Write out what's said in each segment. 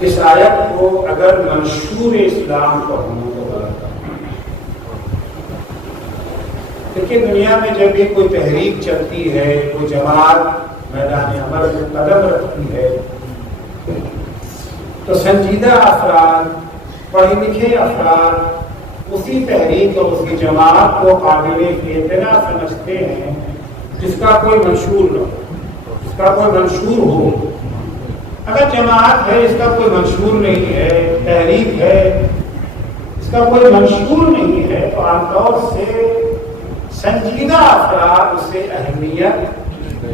اس آیت کو اگر منشور اسلام کہوں تو غلط ہے۔ دیکھیے دنیا میں جب بھی کوئی تحریک چلتی ہے، کوئی جماعت میدان عمل میں قدم رکھتی ہے، تو سنجیدہ افراد، پڑھے لکھے افراد اسی تحریک اور اس کی جماعت کو قابل اعتنا سمجھتے ہیں جس کا کوئی منشور نہ ہو، جس کا کوئی منشور ہو۔ اگر جماعت ہے، اس کا کوئی منشور نہیں ہے، تحریک ہے، اس کا کوئی منشور نہیں ہے، تو عام طور سے سنجیدہ افراد اسے اہمیت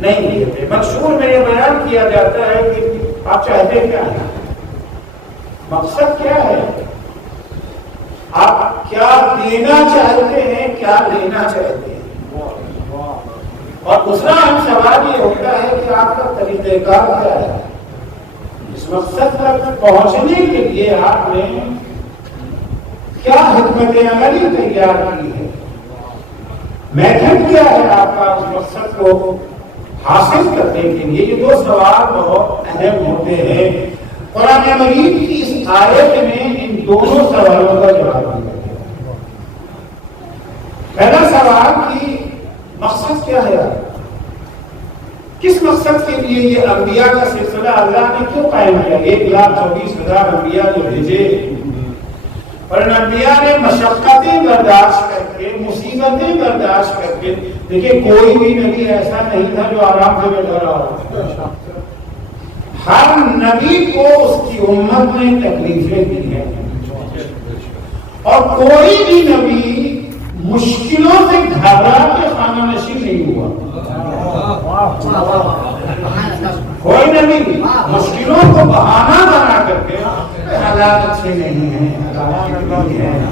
نہیں دیتے۔ منشور میں یہ بیان کیا جاتا ہے کہ آپ چاہتے کیا ہیں، مقصد کیا ہے، آپ کیا دینا چاہتے ہیں، کیا لینا چاہتے ہیں۔ اور دوسرا اہم سوال یہ ہوتا ہے کہ آپ کا طریقہ کار کیا ہے، اس مقصد تک پہنچنے کے لیے آپ نے کیا حکمت عملی تیار کی ہے، میتھڈ کیا ہے آپ کا اس مقصد کو حاصل کرنے کے لیے۔ یہ دو سوال بہت اہم ہوتے ہیں۔ قرآن مجید کی اس آیت میں ان دونوں سوالوں کا جواب دیا گیا۔ پہلا سوال کہ مقصد کیا ہے، کس مقصد کے لیے یہ انبیاء کا سلسلہ اللہ نے کیوں قائم کیا؟ 1,24,000 انبیاء جو بھیجے، اور ان انبیاء نے مشقتیں برداشت کر کے، مصیبتیں برداشت کر کے، دیکھیے کوئی بھی نبی ایسا نہیں تھا جو آرام سے بیٹھا رہا ہو۔ ہر نبی کو اس کی امت نے تکلیفیں دی ہیں، اور کوئی بھی نبی مشکلوں سے گھبرا کے خانہ نشین نہیں ہوا۔ کوئی نبی مشکلوں کو بہانہ بنا کر کے حالات اچھے نہیں ہیں،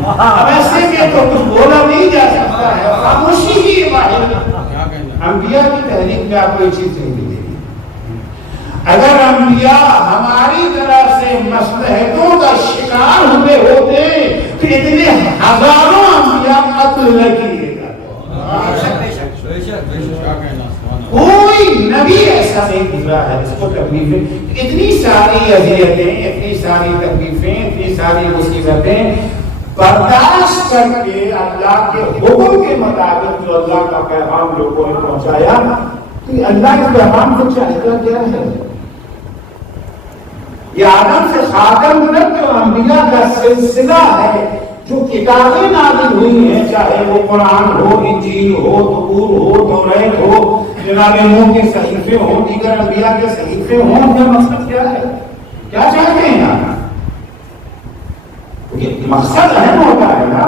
اب ایسے میں تو کچھ بولا نہیں جا سکتا ہے، خاموشی کی عبادت۔ انبیاء کی تحریک میں آپ کو یہ چیز نہیں ملے گی۔ اگر انبیاء ہماری طرح سے مصلحتوں کا شکار ہوئے ہوتے تو اتنے ہزاروں انبیاء قتل نہ کیے جاتے۔ کوئی نبی ایسا نہیں گزرا ہے جس کو تکلیفیں، اتنی ساری اذیتیں، اتنی ساری تکلیفیں، اتنی ساری مصیبتیں برداشت کر کے اللہ کے حکم کے مطابق جو اللہ کا پیغام لوگوں نے پہنچایا، تو اللہ کے پیغام کو چاہتا کیا ہے؟ یہ آدم سے خاتم تک جو انبیاء کا سلسلہ ہے، جو کتابیں نازل ہوئی ہیں، چاہے وہ قرآن ہو، انجیل ہو، زبور ہو، توریت ہو، جناب نوح کے صحیفے ہوں، دیگر انبیاء کے صحیفے ہوں، ان کا مقصد کیا ہے، کیا چاہتے ہیں آپ؟ یہ مقصد اہم ہوتا ہے نا۔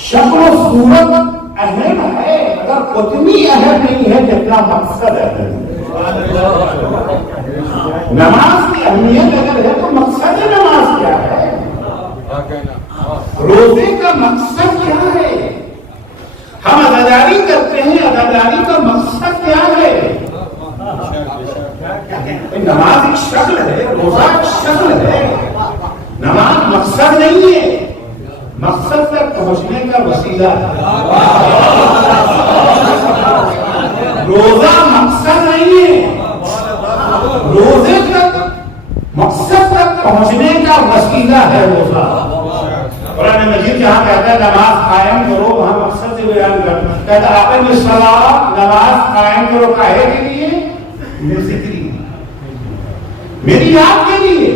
شکل و صورت اہم ہے مگر اتنی اہم نہیں ہے جتنا مقصد ہے۔ نماز کی اہمیت اگر ہے تو مقصد نماز کیا ہے، روزے کا مقصد کیا ہے، ہم عزاداری کرتے ہیں، عزاداری کا مقصد کیا ہے؟ نماز ایک شکل ہے، روزہ ایک شکل ہے، نماز مقصد نہیں ہے، مقصد تک پہنچنے کا وسیلہ ہے۔ روزہ مقصد نہیں ہے، روزے تک مقصد تک پہنچنے کا وسیلہ ہے روزہ۔ قرآن مجید جہاں کہتا ہے نماز قائم کرو، وہاں مقصد سے بیان کرتا ہے، کہتا ہے اقیم الصلاۃ، نماز قائم کرو کاہے کے لیے؟ میری ذکری، میری یاد کے لیے۔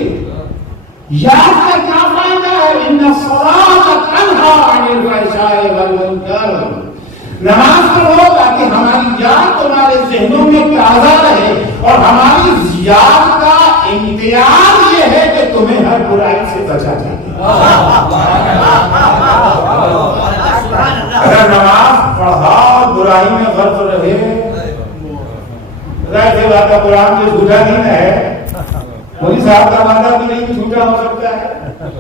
یاد کا کیا فائدہ ہے؟ ان الصلاۃ تنہی عن الفحشاء والمنکر، نماز پڑھو تاکہ ہماری یاد تمہارے ذہنوں میں تازہ رہے، اور ہماری یاد کا امتیاز یہ ہے کہ تمہیں ہر برائی سے بچا جائے۔ اگر نماز پڑھا برائی میں غرق رہے، ظاہر سی بات ہے قرآن جو جھوٹا نہیں ہے، مولوی صاحب کا وعدہ بھی نہیں جھوٹا ہو سکتا ہے۔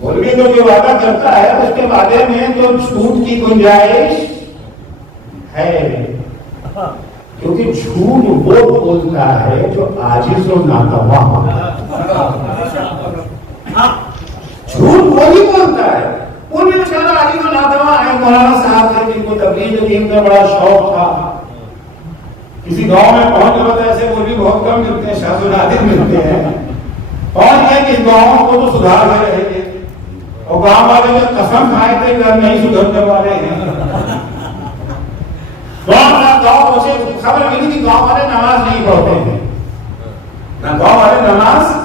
مولوی تو جو وعدہ کرتا ہے اس کے وعدے میں تو جھوٹ کی گنجائش ہے، کیونکہ جھوٹ وہ بولتا ہے جو عاجز و ناتواں ہوتا ہے۔ جھوٹ وہی بولتا ہے، وہ بھی بیچارہ عاجز و ناتواں ہے۔ مولانا صاحب سے جن کو تبلیغ دین کا بڑا شوق تھا، کسی گاؤں میں پہنچ گئے تو ایسے مولوی بہت کم ملتے ہیں، شاذ و نادر ملتے ہیں. پہنچ گئے کہ گاؤں کو تو سدھار میں رہیں گے، اور گاؤں والے جو قسم کھائے تھے کہ ہم نہیں سدھرنے والے ہیں. گاؤں پہنچے، خبر ملی کہ گاؤں والے نماز نہیں پڑھتے ہیں، گاؤں والے نماز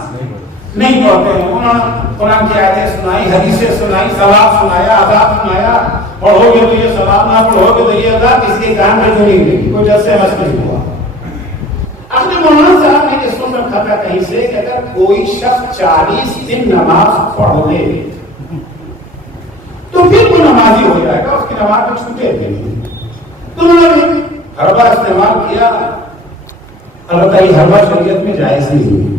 نہیں پڑھتے ہیں. انہوں نے قرآن کی آیتیں سنائی، حدیثیں سنائی، ثواب سنایا، عذاب سنایا. پڑھو گے تو یہ ثواب، نہ پڑھو گے تو یہ عذاب. کسی کے کان میں نہیں ہوئی، کوئی جیسے مسئلہ ہوا. اپنے مولانا صاحب نے یہ سن رکھا تھا کہیں سے کہ اگر کوئی شخص 40 دن نماز پڑھ لے تو پھر وہ نمازی ہو جائے گا، اس کی نماز میں چھوٹے بھی نہیں. تو انہوں نے حربہ استعمال کیا. البتہ یہ حربہ شریعت میں جائز نہیں ہوئی.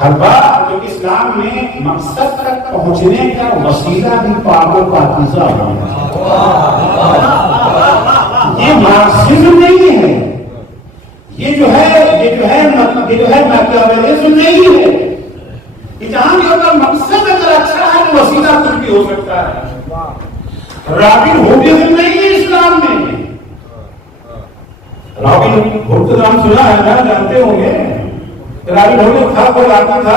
حربہ جو اسلام میں مقصد تک پہنچنے کا وسیلہ بھی پاک و پاکیزہ ہونا. یہ مارکسزم نہیں ہے، یہ جو ہے میکیاویلزم نہیں ہے. جہاں بھی اگر مقصد اگر اچھا ہے تو وسیلہ کچھ بھی ہو سکتا ہے. رابن ہوڈزم نہیں ہے اسلام میں. رابن ہوڈ کا نام سنا ہے نا، جانتے ہوں گے. رابن ہوڈ تھا، کوئی آتا تھا،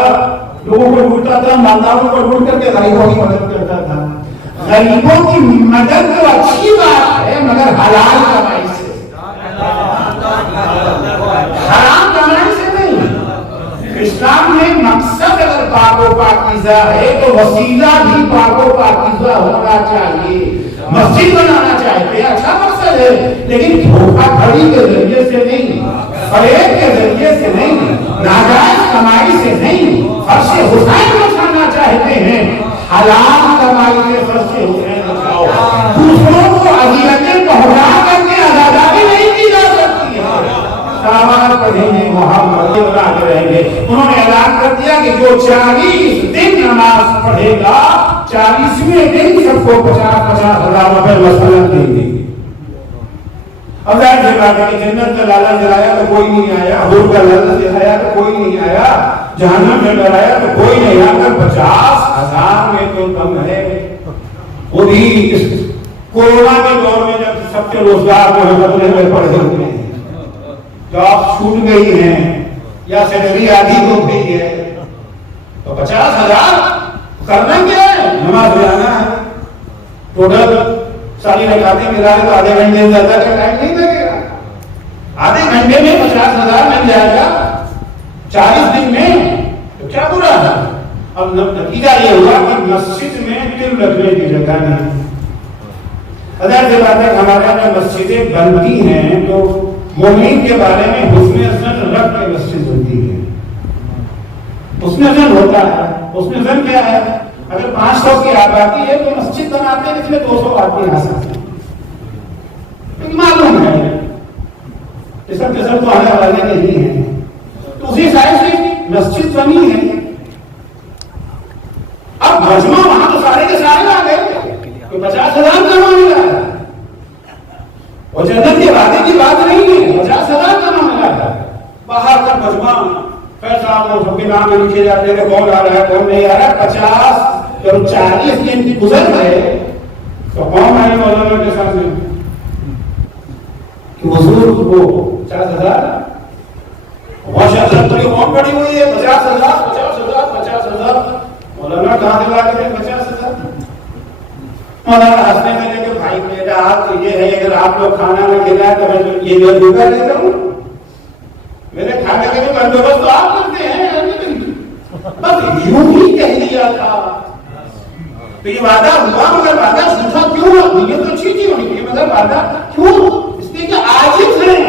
لوگوں کو ڈھونڈتا تھا، مالداروں کو ڈھونڈ کر کے غریبوں کی مدد کرتا تھا. غریبوں کی مدد تو اچھی بات ہے مگر حلال کمائی سے، حرام کمائی سے نہیں. اسلام میں مقصد اگر پاک و پاکیزہ ہے تو وسیلہ بھی پاک و پاکیزہ ہونا چاہیے. مسجد بنانا چاہتے ہیں، اچھا مقصد ہے، لیکن دھوکہ دھڑی کے ذریعے سے نہیں، فریب کے ذریعے سے نہیں، ناجائز کمائی سے نہیں. فرش حسین بچانا چاہتے ہیں، حلال کمائی سے فرش حسین بچاؤ. دوسروں کو اذیتیں پہنچا کر کے آزادی نہیں کی جا سکتی ہے. سلامات پڑھیں گے، محمد بنا کے رہیں گے. انہوں نے اعلان کر دیا کہ جو 40 دن نماز پڑھے گا 40ویں دن سب کو 50,000 روپے مثلاً دیں گے. اب ظاہر سی بات ہے کہ جنت کا لالا جلایا تو کوئی نہیں آیا، حور کا لالا دکھایا تو کوئی نہیں آیا، جہنم میں ڈرایا تو کوئی نہیں آیا. 50,000 میں تو کم ہے. وہ بھی اس کورونا کے دور میں جب سب کے روزگار جو ہے بدلے ہوئے پڑے ہوئے ہیں، جاب چھوٹ گئی ہیں یا سیلری آدھی ہو گئی ہے، تو 50,000 کرنا کیا ہے؟ نماز جانا ہے. ٹوٹل ساری رکعتیں ملا کے تو آدھے گھنٹے سے زیادہ کا ٹائم نہیں لگے گا. آدھے گھنٹے میں 50,000 مل جائے گا 40 دن میں، تو کیا برا ہے. اب نتیجہ یہ ہوا کہ مسجد میں دل رکھنے کی جگہ نہیں. ظاہر سی بات ہے کہ ہمارے یہاں مسجدیں بنتی ہیں تو مومنین کے بارے میں حسن ظن رکھ کے مسجد بنتی ہے. حسن ظن ہوتا ہے. حسن ظن کیا ہے؟ اگر 500 کی آبادی ہے تو مسجد بناتے ہیں جس میں 200 آدمی آ سکتے ہیں. معلوم ہے یہ سب کے سب تو آنے والے نہیں ہیں، تو اسی سائز سے مسجد بنی ہے. اب مجمع وہاں تو سارے کے سارے آ گئے، 50,000 کا معاملہ ہے. اور جنت کے وعدے کی بات نہیں ہے، 50,000 کا معاملہ ہے. باہر کا مجمع پیسہ وہ سب کے نام میں لکھے جاتے ہیں، کون آ رہا ہے کون نہیں آ رہا. 50 جب 40 دن کی گزر گئے تو کون آئے مولانا کے سامنے کہ حضور کو 50,000 ماشاء اللہ تو یہ کون پڑی ہوئی ہے 50,000 مولانا کہاں سے لا کے 50,000. مولانا ہنسنے میں لے کے بھائی میرا آپ تو یہ ہے اگر آپ لوگ کھانا میں کھلائے تو میں یہ جو دھوکہ دیتا ہوں، میرے کھانے کے بھی بندوبست تو آپ کرتے ہیں. بس یوں ہی کہہ دیا تھا. تو یہ وعدہ ہوا مگر وعدہ جھوٹا کیوں ہوا؟ نیت تو اچھی تھی ہونی چاہیے مگر وعدہ کیوں؟ اس لیے کہ عاجز ہیں،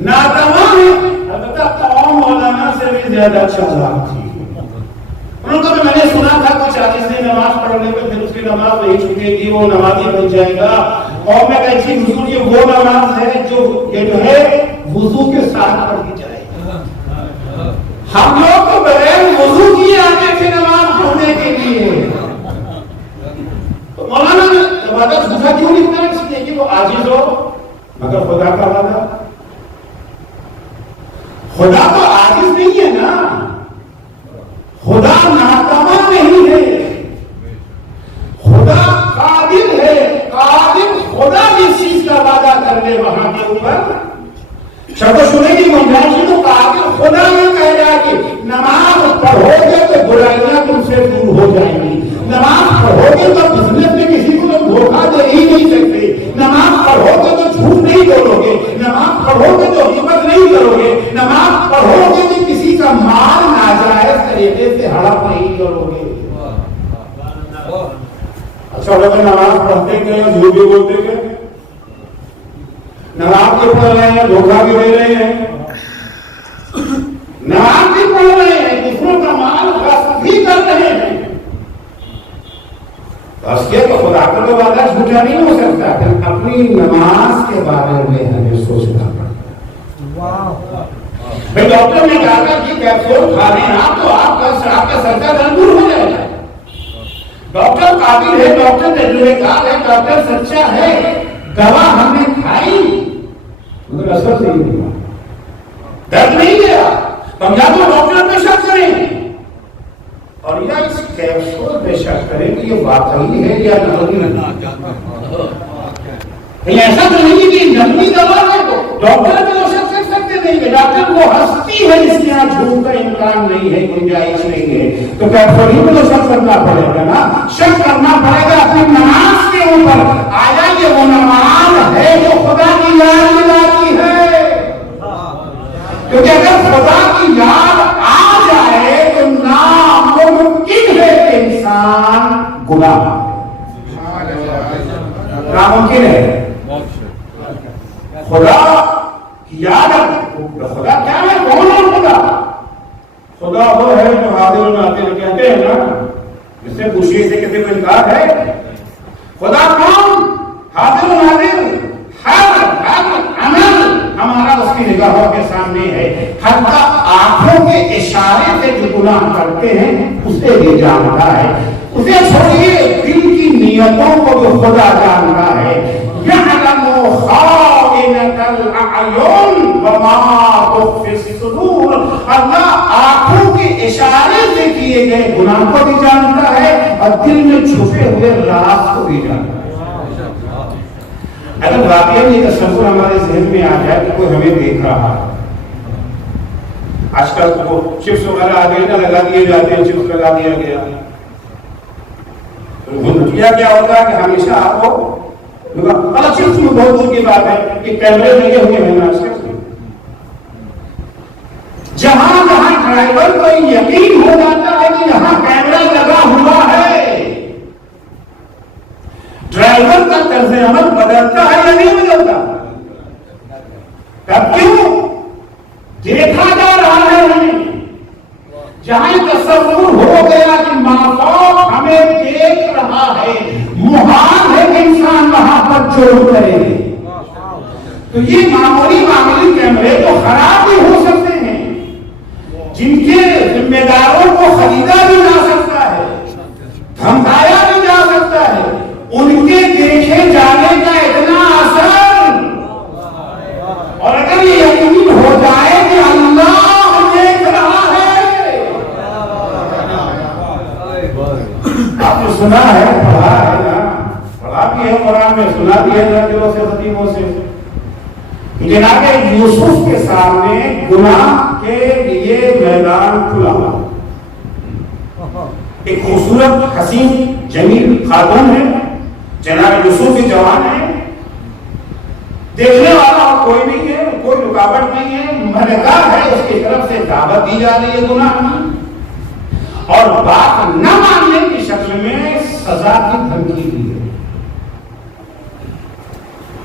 ناتواں ہیں. البتہ قوم مولانا سے بھی زیادہ چالاک تھی. انہوں کو میں نے سنا تھا کہ 40 دن نماز پڑھنے پہ پھر اس کی نماز نہیں چھوٹے گی، وہ نمازی بن جائے گا. اور میں کہی تھی حضور یہ وہ نماز ہے جو ہے وضو کے ساتھ پڑھی جائے گی. ہم لوگ تو بغیر وضو کیے آتے تھے نماز پڑھنے کے لیے. تو مولانا نے وعدہ جھوٹا کیوں لکھنا ہے؟ اس لیے کہ وہ عاجز ہو مگر خدا کا وعدہ. خدا تو عاجز نہیں ہے نا، خدا ناتواں نہیں ہے، خدا قادر ہے. قادر خدا جس چیز کا وعدہ کر لے وہاں کے اوپر شک و شبے کی گنجائش ہے، تو کافر خدا یہ کہہ رہا ہے کہ نماز پڑھو گے تو برائیاں تم سے دور ہو جائیں گی، نماز پڑھو گے تو بزنس میں کسی کو تم دھوکہ دے ہی نہیں سکتے، نماز پڑھو گے تو جھوٹ نہیں بولو گے، نماز پڑھو گے تو غیبت نہیں کرو گے، نماز پڑھو گے تو کسی کا مال ناجائز طریقے سے ہڑپ نہیں کرو گے۔ اچھا لوگ نماز پڑھتے گئے جھوٹ بھی بولتے گئے، نماز بھی پڑھ رہے ہیں دھوکہ بھی دے رہے ہیں، نماز بھی پڑھ رہے ہیں دوسروں کا مال غصب بھی کر رہے ہیں، بس یہ تو خدا کا تو وعدہ جھوٹا نہیں ہو سکتا، پھر اپنی نماز کے بارے میں ہمیں سوچنا پڑتا ہے۔ بھائی ڈاکٹر نے کہا تھا کہ کیپسول کھا لیں آپ تو آپ کا سر کا درد دور ہو جائے گا، ڈاکٹر قابل ہے، ڈاکٹر تجربے کار ہے، ڈاکٹر سچا ہے، دوا ہم نے کھائی مگر اثر نہیں ہوا، درد نہیں گیا، ہم یا تو ڈاکٹر پہ شک کریں اور یا اس کیپسول پہ شک کریں کہ یہ واقعی ہے یا نقلی ہے۔ ایسا تو نہیں کہ نقلی دوا ہے تو ڈاکٹر پہ تو شک کر سکتے نہیں کہ ڈاکٹر وہ ہستی ہے جس کے یہاں جھوٹ کا امکان نہیں ہے، گنجائش نہیں ہے، تو کیپسول ہی پہ تو شک کرنا پڑے گا نا، شک کرنا پڑے گا اپنی نماز کے اوپر، آیا یہ وہ نماز ہے جو خدا کی یاد دلاتی ہے، کیونکہ اگر خدا کی یاد آ جائے تو ناممکن ہے کہ انسان گناہ ناممکن ہے۔ خدا کی یاد، خدا کیا ہے، کون ہے خدا؟ خدا وہ ہے جو حاضر و ناظر کہتے ہیں نا، جس سے پوچھیے سے کسی کو انکار ہے؟ خدا کون؟ حاضر و ناظر، ہر عمل ہمارا اس کی نگاہوں کے سامنے ہے، حتی آنکھوں کے اشارے سے جو گناہ کرتے ہیں اسے بھی جانتا ہے، اسے چھوڑیے دل کی نیتوں کو بھی خدا جانتا ہے، یعلم خائنۃ الاعین وما تخفی الصدور، اللہ آنکھوں کے اشارے سے کیے گئے گناہ کو بھی جانتا ہے اور دل میں چھپے ہوئے راز کو بھی جانتا ہے۔ اگر واقعی یہ تصور ہمارے ذہن میں آ جائے کہ کوئی ہمیں دیکھ رہا ہے، آج کل وہ چپس وغیرہ آ گئے نا، لگا دیے جاتے ہیں، چپس لگا دیا گیا، نتیجہ کیا ہوتا ہے کہ ہمیشہ آپ کو چپس میں بہت دور کی بات ہے کہ کیمرے لگے ہوئے ہیں نا، جہاں جہاں ڈرائیور کو یقین ہو جاتا ہے کہ یہاں کیمرہ لگا ہوا ہے، ڈرائیور کا طرز عمل بدلتا ہے یا نہیں بدلتا؟ کب کیوں؟ دیکھا جا رہا ہے ہمیں، جہاں تصور ہو گیا کہ ماحول ہمیں دیکھ رہا ہے، محال ہے کہ انسان وہاں پر چور کرے، تو یہ معمولی کیمرے تو خراب بھی ہو سکتے ہیں، جن کے ذمہ داروں کو خریدا بھی جا سکتا ہے، دھمکایا بھی جا سکتا ہے، ان کے دیکھے جانے کا اتنا اثر، اور اگر یہ یقین ہو جائے کہ اللہ دیکھ رہا ہے، آپ نے سنا ہے، پڑھا ہے نا، پڑھا بھی ہے قرآن میں، سنا بھی ہے دلوں سے خطیبوں سے، جناب یوسف کے سامنے گناہ کے لیے میدان کھلا ہوا، ایک خوبصورت حسین جمیل خاتون ہے، جناب یوسف بھی جوان ہے، دیکھنے والا اور کوئی نہیں ہے، کوئی رکاوٹ نہیں ہے، ملکہ ہے، اس کی طرف سے دعوت دی جا رہی ہے گناہ کی، اور بات نہ ماننے کی شکل میں سزا کی دھمکی دی ہے۔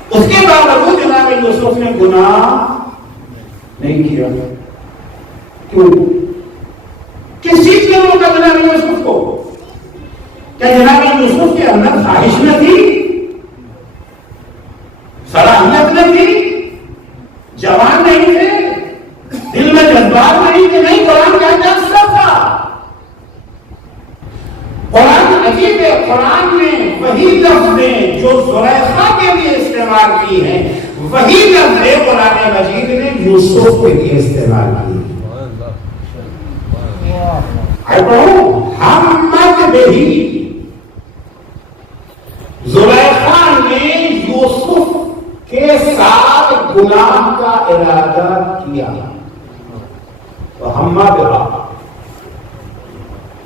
اس کے باوجود جناب یوسف نے گناہ نہیں کیا، کیوں؟ کس چیز نے روکا جناب یوسف کو؟ کیا جناب یوسف کے اندر خواہش نہ تھی، صلاحیت نہ تھی، جوان نہیں تھے، دل میں جذبات نہیں تھے؟ نہیں، قرآن کہتا ہے سب تھا، قرآن عجیب ہے، قرآن میں وہی لفظیں جو زلیخا کے لیے استعمال کی ہیں، وہی لفظیں قرآن مجید نے یوسف کے لیے استعمال کی ہیں۔ ہمت بہی، زلیخا نے یوسف کے ساتھ گناہ کا ارادہ کیا تو ہما بہا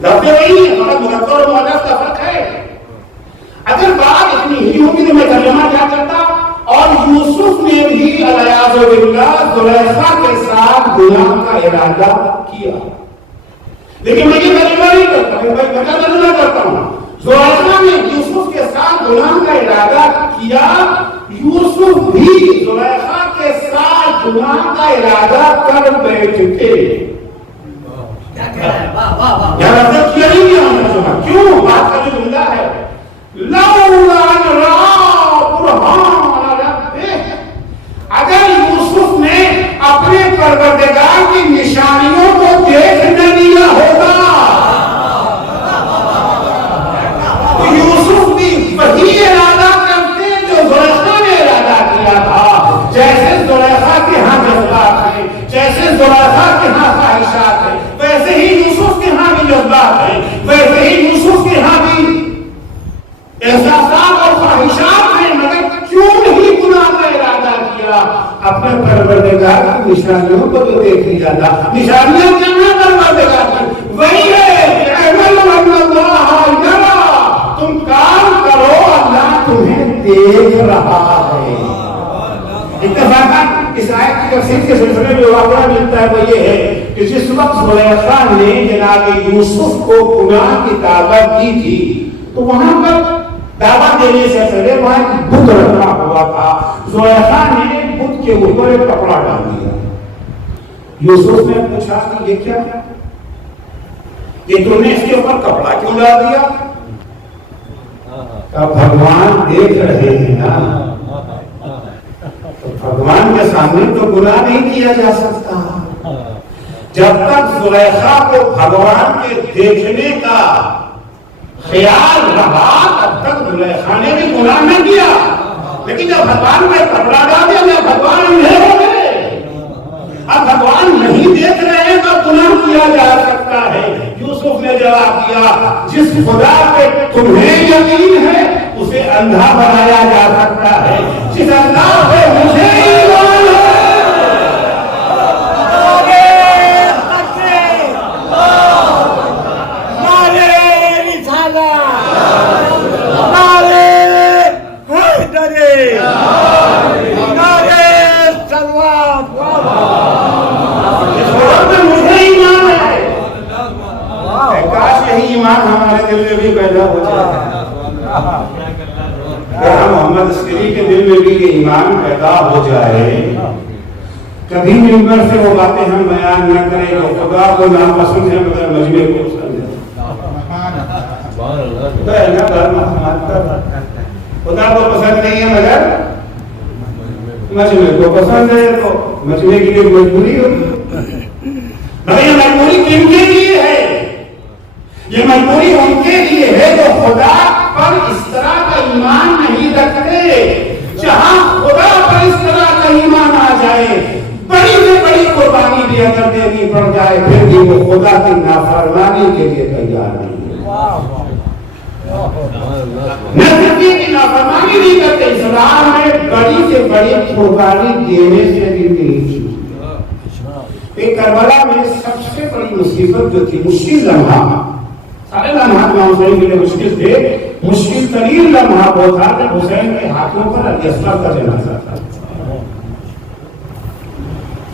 لفظ وہی ہے، مگر مذکر اور مؤنث کا فرق ہے۔ اگر بات اتنی ہی ہوگی تو میں ترجمہ کیا کرتا، اور یوسف نے بھی الیاذ باللہ زلیخا کے ساتھ گناہ کا ارادہ کیا، لیکن میں یہ ترجمہ نہیں کرتا، میں کیا ترجمہ کرتا ہوں، زلیخا نے یوسف کے ساتھ گناہ کا ارادہ کیا، یوسف بھی زلیخا کے ساتھ گناہ کا ارادہ کر بیٹھے۔ کیوں؟ بات کا جو جملہ ہے اگر یوسف نے اپنے پروردگار کی نشانیوں کو دیکھ نہ لیا ہوگا تو یوسف بھی وہی ارادہ کرتے جو زلیخا نے ارادہ کیا تھا۔ جیسے زلیخا کے ہاں جذبات ہیں، جیسے زلیخا کے ہاں خواہشات ہیں، ویسے ہی یوسف کے ہاں بھی جذبات ہیں، ویسے ہی یوسف کے ہاں بھی احساسات اور خواہشات ہیں، مگر کیوں نہیں گناہ کا ارادہ کیا؟ اپنے پروردگار کی نشانیوں کو تو دیکھ لیا تھا۔ نشانیاں کیا ہے پروردگار کی؟ وہی ہے تم کام کرو، اللہ تمہیں دیکھ رہا ہے۔ اتفاقاً اس آیت کی تفسیر کے سلسلے میں واقعہ ملتا ہے وہ یہ ہے کہ جس وقت زلیخا نے جناب یوسف کو گناہ کی دعوت دی تھی تو وہاں پر دعوت دینے سے پہلے وہاں ایک بت رکھا ہوا تھا۔ زلیخا نے بت کے اوپر ایک کپڑا ڈال دیا۔ یوسف نے پوچھا کہ یہ کیا ہے؟ یہ تم نے اس کے اوپر کپڑا کیوں ڈال دیا؟ بھگوان دیکھ رہے ہیں نا، تو بھگوان کے سامنے تو گناہ نہیں کیا جا سکتا۔ جب تک زلیخا کو بھگوان کے دیکھنے کا خیال رہا تب تک زلیخا نے بھی گناہ نہ کیا، لیکن جب بھگوان میں کپڑا ڈال دیا جب بھگوان انہیں ہو گئے، اب بھگوان نہیں دیکھ رہے ہیں تو گناہ کیا جا سکتا ہے۔ یوسف نے جواب دیا جس خدا پہ تمہیں یقین ہے اسے اندھا بنایا جا سکتا ہے، جس اللہ پہ مجھے ایمان ہے۔ ایمان ہمارے دل میں بھی پیدا ہو جائے، محمد عسکری کے دل میں بھی یہ ایمان پیدا ہو جائے، کبھی ممبر سے وہ باتیں ہم بیان نہ کریں کہ خدا کو ناپسند ہے مگر مجمع کو پسند ہے۔ خدا کو پسند نہیں ہے مگر مجمع کو پسند ہے، تو مجمع کے لیے مجبوری ہوگی، مگر یہ مجبوری کن کے لیے ہے؟ یہ مجبوری ان کے لیے ہے جو خدا پر اس طرح کا ایمان نہیں رکھتے۔ جہاں خدا پر اس طرح کا ایمان آ جائے، بڑی سے بڑی قربانی بھی اگر دینی پڑ جائے پھر بھی وہ خدا کی نافرمانی کے لیے تیار نہیں ہے۔ نبی کی نافرمانی نہیں کرتے، اسلام میں بڑی سے بڑی قربانی دینے سے بھی نہیں چھوٹی۔ کربلا میں سب سے بڑی مصیبت جو تھی، مشکل لمحہ، سارے لمحات امام حسین کے لیے مشکل تھے، مشکل ترین لمحہ وہ تھا جب حسین کے ہاتھوں پر علی اصغر کا جنازہ تھا۔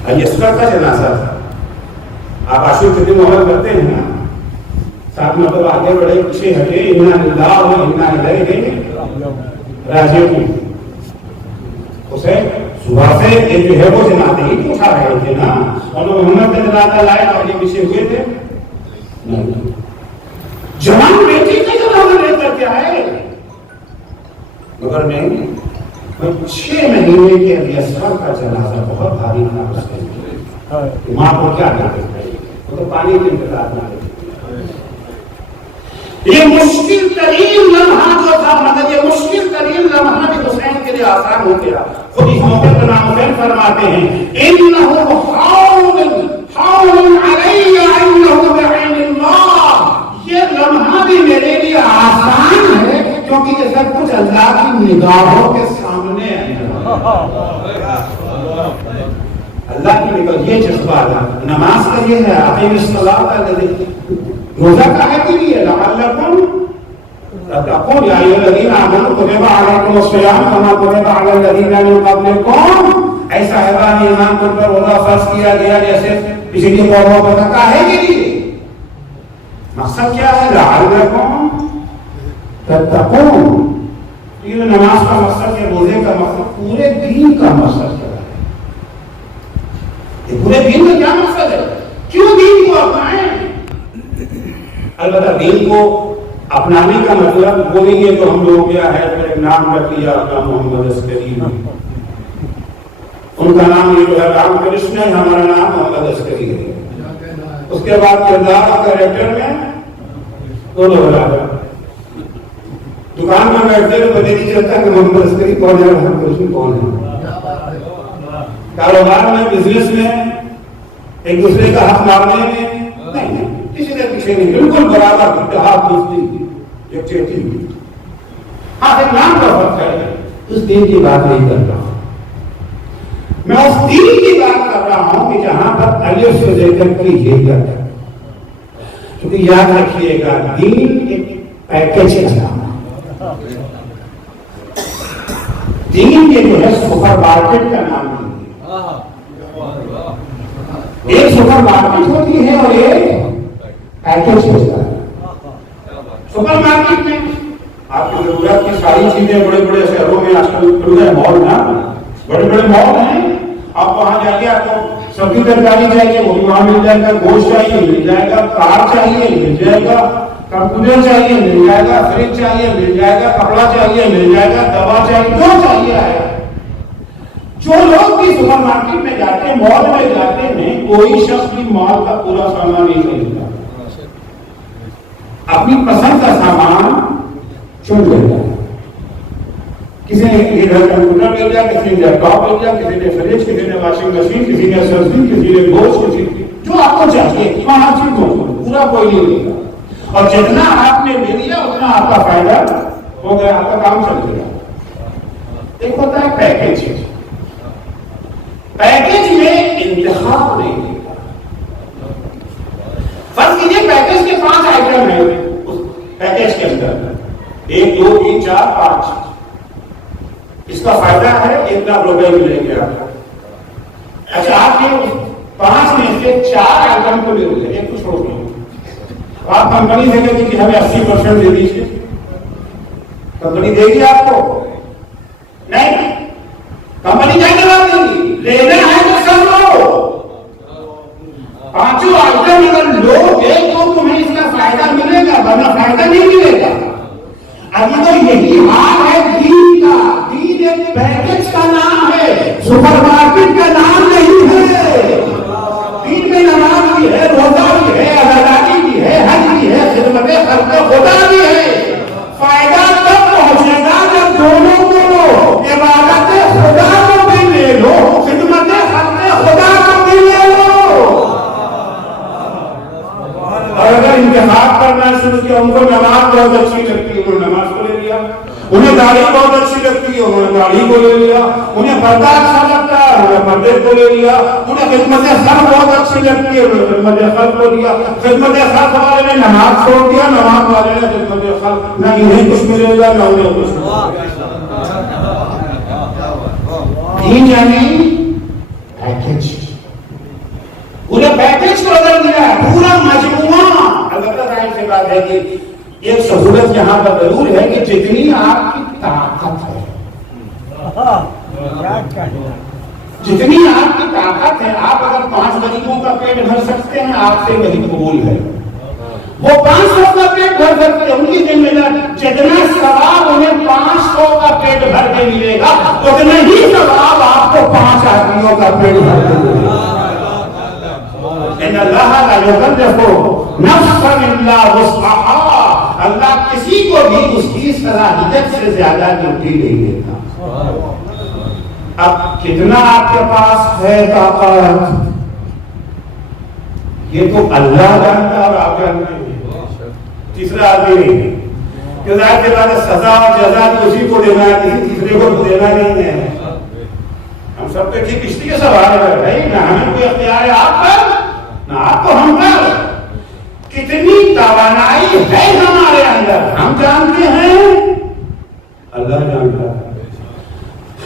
علی اصغر کا جنازہ تھا۔ آپ عاشور کے دن محمد کرتے ہیں نا، ساتھ میں تو آگے بڑھے پیچھے ہٹے، انا للہ و انا الیہ راجعون۔ حسین صبح سے یہ جو ہے وہ جنازے ہی اٹھا رہے تھے نا، اور محمد کا جنازہ لائے اور یہ پیچھے ہوئے تھے نہیں۔ جوان بیٹی کا جنازہ لے کر کے آئے، مگر نہیں، 6 مہینے کے علی اصغر کا جنازہ بہت بھاری تھا اس کے لیے۔ ماں کو کیا کرتے تھے، وہ تو پانی کے انتظار نہ کرتے۔ یہ مشکل ترین لمحہ جو تھا، مگر یہ مشکل ترین لمحہ بھی حسین کے لیے آسان ہو گیا۔ خود اس موقع پر امام حسین فرماتے ہیں انہ حول علی انہ بعین اللہ، یہ لمحہ بھی میرے لیے آسان ہے کیونکہ یہ سب کچھ اللہ کی نگاہوں کے سامنے ہے۔ اللہ کی نکل یہ جذبہ نماز کا یہ ہے، اقیم الصلاۃ کا روزہ کا ہے کہ نہیں ہے، لعلکم تتقون یا ایھا الذین آمنوا کتب علیکم الصیام کما کتب علی الذین من قبلکم، ایسا ہے ایمان پر روزہ فرض کیا گیا جیسے پچھلی قوموں پر تھا ہے کہ نہیں؟ مقصد کیا ہے؟ لعلکم تتقون. یہ نماز کا مقصد ہے، روزے کا مقصد پورے دین کا مقصد ہے. یہ پورے دین کا کیا مقصد ہے؟ کیوں دین کو اپنائیں؟ البتہ دین کو اپنانے کا مطلب بولیں گے تو ہم لوگ کیا ہے ایک نام رکھ لیا اپنا محمد عسکری، ان کا نام یہ جو ہے رام کرشن ہے، ہمارا نام محمد عسکری ہے. اس کے بعد کردار اور کریکٹر میں دونوں برابر. دکان میں بیٹھتے ہوئے پتہ نہیں چلتا کہ محمد عسکری کون ہے، رام کرشن کون ہے. کاروبار میں، بزنس میں، ایک دوسرے کا حق مارنے میں نہیں، کسی نے پیچھے نہیں، بالکل برابر اتحاد دوستی یکجہتی. ہاں ایک نام کا فرق ہے. اس دین کی بات نہیں کر رہا ہوں میں، اس دین کی بات کر رہا ہوں کہ جہاں پر الف سے لے کر کے یہ تک ہے. کیونکہ یاد رکھیے گا دین ایک پیکج کا نام ہے. دین یہ جو ہے سپر مارکیٹ کا نام نہیں. ایک سپر مارکیٹ ہوتی ہے اور ایک پیکج ہوتا ہے. سپر مارکیٹ میں آپ کی ضرورت کی ساری چیزیں بڑے بڑے شہروں میں آج کل کھل گئے مال نا، بڑے بڑے مال ہیں. آپ وہاں جائیے آپ کو سبزی ترکاری چاہیے وہ بھی وہاں مل جائے گا، گوشت چاہیے مل جائے گا، کار چاہیے مل جائے گا، کمپیوٹر چاہیے مل جائے گا، فریج چاہیے مل جائے گا، کپڑا چاہیے مل جائے گا، دوا چاہیے، جو چاہیے ہے. جو لوگ بھی سپر مارکیٹ میں جاتے ہیں، مال میں جاتے ہیں، کوئی شخص بھی مال کا پورا سامان نہیں خریدتا، اپنی پسند کا سامان چن لیتا ہے. کسی نے ادھر کمپیوٹر لے لیا، کسی نے لیپ ٹاپ لے لیا، کسی نے فریج، کسی نے واشنگ مشین، کسی نے سبزی، کسی نے گوشت، کسی جو آپ کو چاہیے وہاں چیز پورا کوئی نہیں لے گا. اور جتنا آپ نے لے لیا اتنا آپ کا فائدہ ہو گیا، آپ کا کام چل گیا. ایک ہوتا ہے پیکج. پیکج میں انتخاب نہیں ہوتا. فرض کیجیے پیکج کے 5 آئٹم ہیں اس پیکج کے اندر، 1 2 3 4 5. اس کا فائدہ ہے 1 لاکھ روپے ملیں گے آپ کو. اچھا آپ کے 5 میں سے 4 آئٹم کو لے لیں، ایک کو چھوڑ دیں. آپ کمپنی سے کہتے کہ ہمیں 80% دے دیجیے، کمپنی دے گی آپ کو؟ نہیں. کمپنی کیا جواب دے گی؟ لینا ہے تو سب لو. 5 آئٹم اگر لو گے تو تمہیں اس کا فائدہ ملے گا، ورنہ فائدہ نہیں ملے گا. ابھی تو یہی حال ہے دین کا. دین ایک پیکج کا نام ہے، سپر مارکیٹ کا نام نہیں ہے. دین میں نماز بھی ہے، روزہ بھی ہے، ادائیگی بھی ہے، حج بھی ہے، خدمت خلق خدا بھی ہے. فائدہ تب پہنچے گا جب دونوں کو، عبادت خدا کو بھی لے لو، خدمت خلق خدا کو بھی لے لو. اور اگر انتخاب کرنا شروع کیا، ان کو نماز بہت اچھی لگتی ہے، انہوں نے نماز کو لے لیا. انہیں داڑھی بہت اچھی لگتی ہے، انہوں نے داڑھی کو لے لیا. انہیں پردہ اچھا لگتا ہے، انہوں نے پردے کو لے لیا. انہیں خدمت خلق بہت اچھی لگتی ہے، انہوں نے خدمت خلق کو لیا. خدمت خلق والے نے نماز چھوڑ دیا، نماز والے نے خدمت خلق. نہ انہیں کچھ ملے گا نہ انہیں کچھ ملے گا. دین یعنی پیکج. پورے پیکج کو بدل دیا، پورا مجموعہ. البتہ ظاہر سی بات ہے کہ ایک سہولت یہاں پر ضرور ہے کہ جتنی آپ کی طاقت ہے، جتنی آپ کی طاقت ہے، آپ اگر 5 غریبوں کا پیٹ بھر سکتے ہیں آپ سے وہی قبول ہے. وہ 500 کا پیٹ بھر سکتے ہیں، ان کی ذمہ داری. جتنا ثواب انہیں 500 کا پیٹ بھر کے ملے گا، اتنا ہی ثواب آپ کو 5 آدمیوں کا پیٹ بھر کے ملے گا. ان اللہ لا یکلف نفسا الا وسعها. اللہ کسی کو بھی اس کی صلاحیت سے زیادہ ڈیوٹی نہیں دیتا. اب کتنا آپ کے پاس ہے طاقت یہ تو اللہ جانتا اور آپ جانتے ہیں، تیسرا آدمی نہیں. کہ ظاہر کے بعد سزا اور جزا اسی کو دینا ہے، کسی تیسرے کو دینا نہیں ہے. سب پہ ٹھیک کشتی کے سوال ہے بھائی، نہ ہمیں کوئی اختیار ہے آپ پر نہ آپ کو ہم پر. کتنی توانائی ہے ہمارے اندر ہم جانتے ہیں، اللہ جانتا ہے.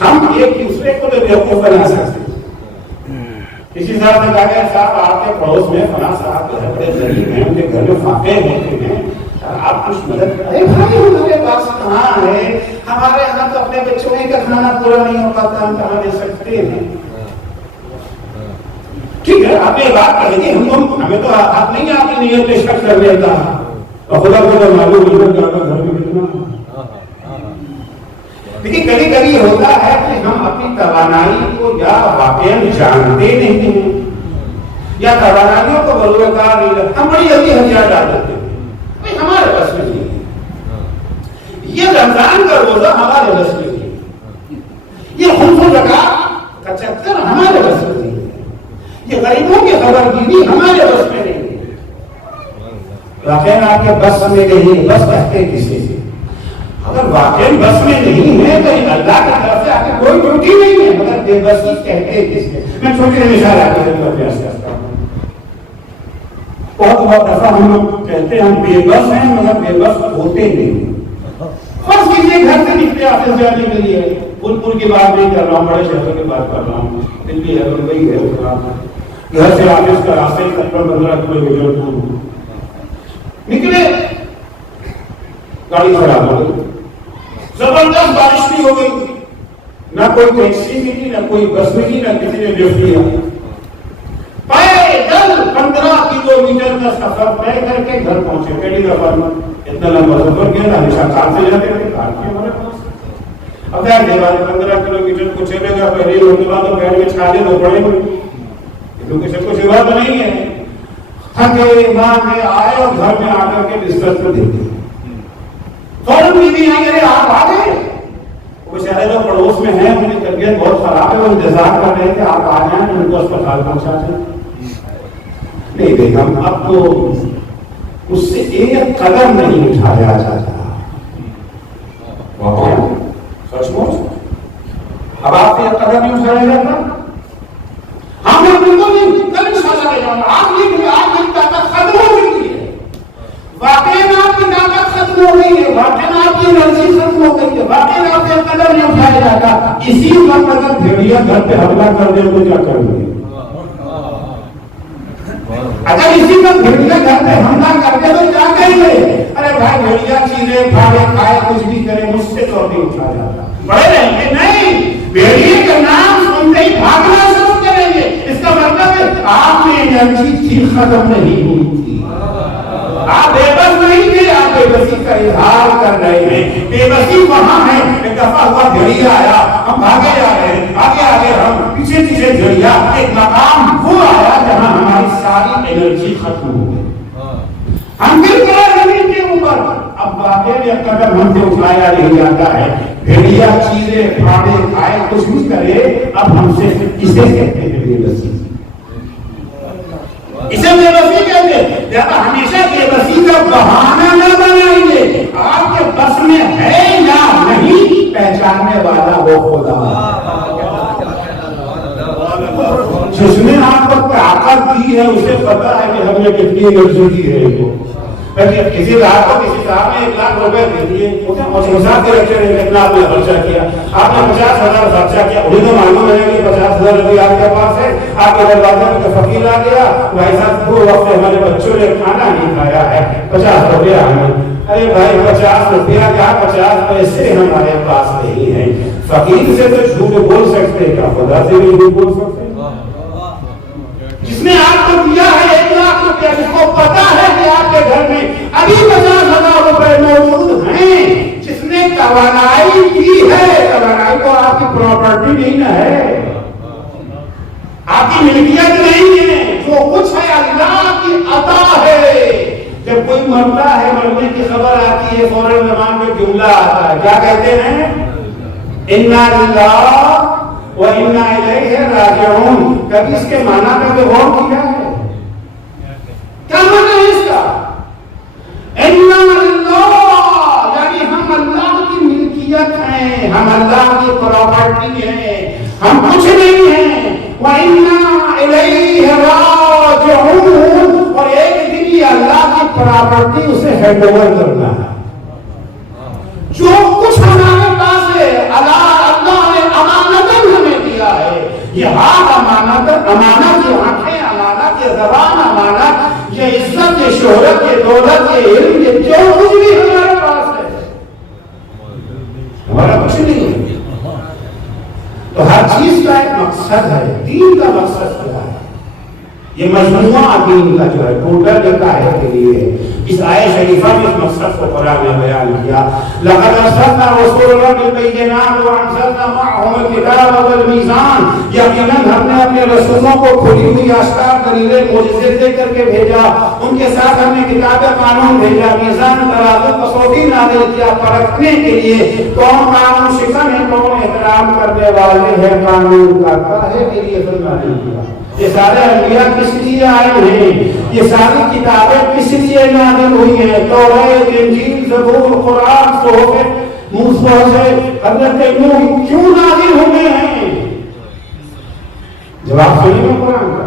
ہم ایک دوسرے کو تو بیوقوف بنا سکتے ہیں. کسی صاحب نے کہا کہ صاحب آپ کے پڑوس میں فلاں صاحب بڑے غریب ہیں، ان کے گھر میں فاقے ہوتے ہیں، آپ کچھ مدد کریں. بھائی ہمارے پاس کہاں ہے، ہمارے یہاں تو اپنے بچوں کا کھانا پورا نہیں ہو پاتا، ہم کہاں دے سکتے ہیں. ٹھیک ہے آپ یہ بات کہیں گے، ہمیں تو آپ نہیں آپ کی نیت پہ شک کر لیتا اور خدا کو تو معلوم گھر میں کتنا. لیکن کبھی کبھی ہوتا ہے کہ ہم اپنی توانائی کو یا واقعا جانتے نہیں ہیں یا توانائیوں کو بروکار نہیں رکھتے، ہم بڑی جلدی ہتھیار ڈال دیتے ہیں. ہمارے بس میں نہیں ہے. یہ رمضان کا روزہ ہمارے بس میں نہیں ہے. یہ خلف و زکات کا چکر ہمارے بس میں نہیں ہے. یہ غریبوں کی خبرگیری ہمارے بس میں نہیں ہے. واقعا آپ کے بس میں نہیں، بس کہتے کسی سے. اگر واقعی بس میں نہیں ہے تو اللہ کی طرف سے آپ کی کوئی ڈیوٹی نہیں ہے، مگر بے بسی کہتے کس سے. میں چھوٹی مثال آپ کے ابیاس کرتا ہوں. بہت دفعہ ہم لوگ کہتے ہیں ہم بے بس ہیں مگر بے بس ہوتے نہیں. فرض کیجیے گھر سے نکلے آفس جانے کے لیے، پور کی بات نہیں کر رہا ہوں، بڑے شہروں کی بات کر رہا ہوں، دلی ہے ممبئی ہے، گھر سے آفس کا راستے 15 کلومیٹر دور نکلے، گاڑی خراب ہو گئی، زبردست بارش بھی ہو گئی، نہ کوئی ٹیکسی ملی نہ کوئی بس ملی نہ کسی نے لفٹ لیا. پیدل 15 کلومیٹر کا سفر طے کر کے گھر پہنچے. پہلی دفعہ اتنا لمبا سفر کیا، ہمیشہ کار سے جاتے تھے، کار کی ہمارے پاس. اب ظاہر ہے 15 کلومیٹر کو چلے گا، پہلے ہونے کے بعد پیر میں چھالے تو پڑے گا کیونکہ سب کچھ بات نہیں ہے. تھکے ماندے آئے اور گھر میں آ کر کے بستر پہ دیکھے، فوراً بیوی آئی، ارے آپ آ گئے. وہ بیچارے لوگ پڑوس میں ہیں، ان کی طبیعت بہت خراب ہے، وہ انتظار کر رہے تھے آپ آ جائیں ان کو اسپتال پہنچا دیں. نہیں بیگم اب تو اس سے ایک قدم نہیں اٹھایا جاتا. سچ مچ اب آپ سے ایک قدم نہیں اٹھایا جاتا. ہم نے بالکل نہیں، کل انشاءاللہ لے جاؤں گا. آپ کی طاقت ختم ہو چکی ہے، واقعی آپ کی طاقت ختم ہو گئی ہے، واقعی آپ کی انرجی ختم ہو گئی ہے، واقعی آپ سے قدم نہیں اٹھایا جاتا. اسی وقت اگر بھیڑیا گھر پہ حملہ کر دے تو کیا کریں گے؟ اگر اسی وقت بھیڑیا گھر پہ حملہ کر دے تو کیا کہیں گے؟ ارے بھائی بھیڑیا چیزیں پھاڑے کھائے کچھ بھی کرے، مجھ سے تو نہیں اٹھا جاتا. بڑے رہیں گے نہیں، بھیڑیے کا نام سنتے ہی بھاگنا شروع کریں گے. اس کا مطلب ہے آپ میں انرجی تھی، ختم نہیں ہوئی تھی. آپ بے بس نہیں تھے، آپ بے بسی کا اظہار کر رہے ہیں. بے بسی وہاں ہے، ایک دفعہ ہوا بھیڑیا آیا، ہم بھاگے جا رہے ہیں، آگے آگے ہم، پیچھے پیچھے بھیڑیا. ایک مقام وہ آیا جہاں ہماری ساری انرجی ختم ہو گئی، ہم گر پڑے زمین کے اوپر. اب واقعی میں قدم ہم سے اٹھایا نہیں جاتا ہے. بھیڑیا چیزیں پھاڑے کھائے کچھ بھی کرے، اب ہم سے اسے کہتے ہیں بے بسی. اسے بے بسی کہتے ہیں. لہذا ہمیشہ بے بسی کا بہانہ نہ بنائیے. آپ کے بس میں ہے یا نہیں، پہچاننے والا وہ خدا. جس نے آپ کو طاقت دی ہے اسے پتا ہے کہ ہم نے کتنی انرجی دی ہے. کسی رات کو کسی صاحب نے 1 لاکھ روپے دے دیے، مثال کے رکھے 1 لاکھ میں خرچہ کیا، آپ نے 50,000 خرچہ کیا. انہیں تو معلوم ہے کہ 50,000 روپئے آپ کے پاس ہے. آپ کے دروازے میں فقیر آ گیا، بھائی صاحب 2 وقت ہمارے بچوں نے کھانا نہیں کھایا ہے، 50 روپیہ ہمیں. ارے بھائی 50 روپیہ کیا، 50 پیسے ہمارے پاس نہیں ہے. فقیر سے تو جھوٹ بول سکتے، کیا خدا سے بھی جھوٹ بول سکتے؟ جس نے آپ کو دیا ہے 1 لاکھ روپیہ، جس کو پتا ہے کہ آپ کے گھر میں ابھی 50,000 روپے موجود ہیں، جس نے توانائی کی ہے، توانائی تو آپ کی پراپرٹی نہیں نہ ہے، آپ کی ملکیت نہیں ہے. جو کچھ ہے اللہ کی عطا ہے. جب کوئی مرتا ہے، مرنے کی خبر آتی ہے، فوراً زبان میں جملہ آتا ہے، کیا کہتے ہیں؟ انا للہ وَإِنَّا إِلَيْهِ رَاجِعُونَ. کبھی اس کے معنی پہ غور کیا ہے؟ کیا معنی ہے اس کا؟ اِنَّا لِلَّهِ یعنی ہم اللہ کی ملکیت ہیں، ہم اللہ کی پراپرٹی ہیں، ہم کچھ نہیں ہیں، وَإِنَّا إِلَيْهِ رَاجِعُونَ، اور ایک دن یہ اللہ کی پراپرٹی اسے ہینڈ اوور کرنا ہے۔ جو کچھ ہمارے پاس ہے اللہ نے امانت ہمیں دیا ہے، یہ ہاتھ امانت، امانت یہ آنکھیں امانت، یہ زبان امانت، یہ عزت، یہ شہرت، یہ دولت، یہ علم، یہ جو کچھ بھی ہمارے پاس ہے ہمارا کچھ نہیں ہے۔ تو ہر چیز کا ایک مقصد ہے، دین کا مقصد کیا ہے؟ یہ مجموعہ دین کا جو ہے ٹوٹل ایک آیت کے لیے اس آیت شریفہ میں اس مقصد کو قرآن نے بیان کیا۔ لقد ارسلنا رسولا بالبینات وانزلنا معهم الکتاب والمیزان، یقیناً ہم نے اپنے رسولوں کو کھلی ہوئی آشکار دلیلیں معجزے دے کر کے بھیجا، ان کے ساتھ ہم نے کتاب قانون بھیجا، میزان ترازو کسوٹی نازل کیا پرکھنے کے لیے کون قانون شکن ہے، کون احترام کرنے والے ہیں قانون کا، کاہے کے لیے فرما دیا۔ یہ سارے انبیاء کس لیے آئے ہیں؟ یہ ساری کتابیں کس لیے نازل ہوئی ہیں؟ توریت، انجیل، زبور، قرآن، صحف موسیٰ سے حضرت نوح کیوں نازل ہوئے ہیں؟ جواب سنیں گے قرآن کا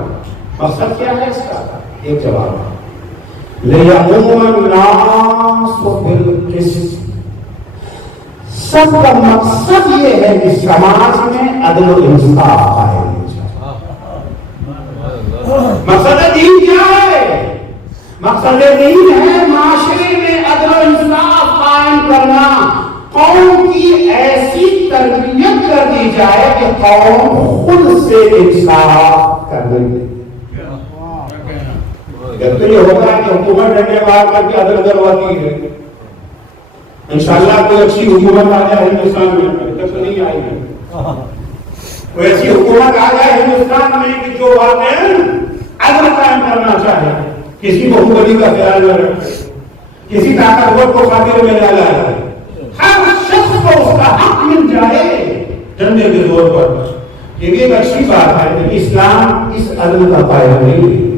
مقصد کیا ہے اس کا؟ ایک جواب لِيَقُومَ النَّاسُ بِالْقِسْطِ، سب کا مقصد یہ ہے کہ سماج میں عدل و انصاف قائم ہو جائے۔ مقصد دین کیا ہے؟ مقصد دین ہے معاشرے میں عدل و انصاف قائم کرنا، قوم کی ایسی تربیت کر دی جائے کہ قوم خود سے انصاف کرنے لگے۔ جب تو یہ ہوتا ہے کہ حکومت ڈنڈے مار کر کے عدل کرواتی ہے، انشاءاللہ کوئی اچھی حکومت آ جائے ہندوستان میں، جب تو نہیں آئی ہے، کوئی ایسی حکومت آ جائے ہندوستان میں کہ جو واقعاً عدل قائم کرنا چاہے، کسی بہوبلی کا خیال نہ رکھے، کسی طاقتور کو خاطر میں نہ لائے، ہر شخص کو اس کا حق مل جائے ڈنڈے کے زور پر، یہ بھی ایک اچھی بات ہے کہ اسلام اس عدل کا قائل نہیں ہے۔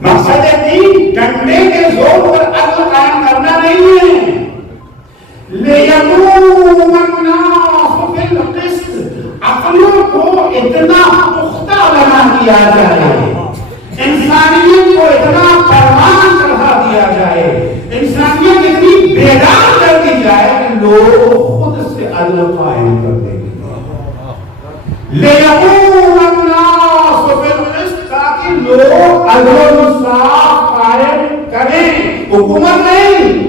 مقصد دین ڈنڈے کے زور پر عدل قائم کرنا نہیں ہے۔ لِيَقُومَ النَّاسُ بِالْقِسْطِ، عقلوں کو اتنا پختہ بنا دیا جائے، انسانیت کو اتنا پروان چڑھا دیا جائے، انسانیت اتنی بیدار کر دی جائے کہ لوگ خود سے عدل قائم کر دیں گے۔ لِيَقُومَ النَّاسُ بِالْقِسْطِ، تاکہ لوگ عدل و انصاف قائم کریں، حکومت نہیں،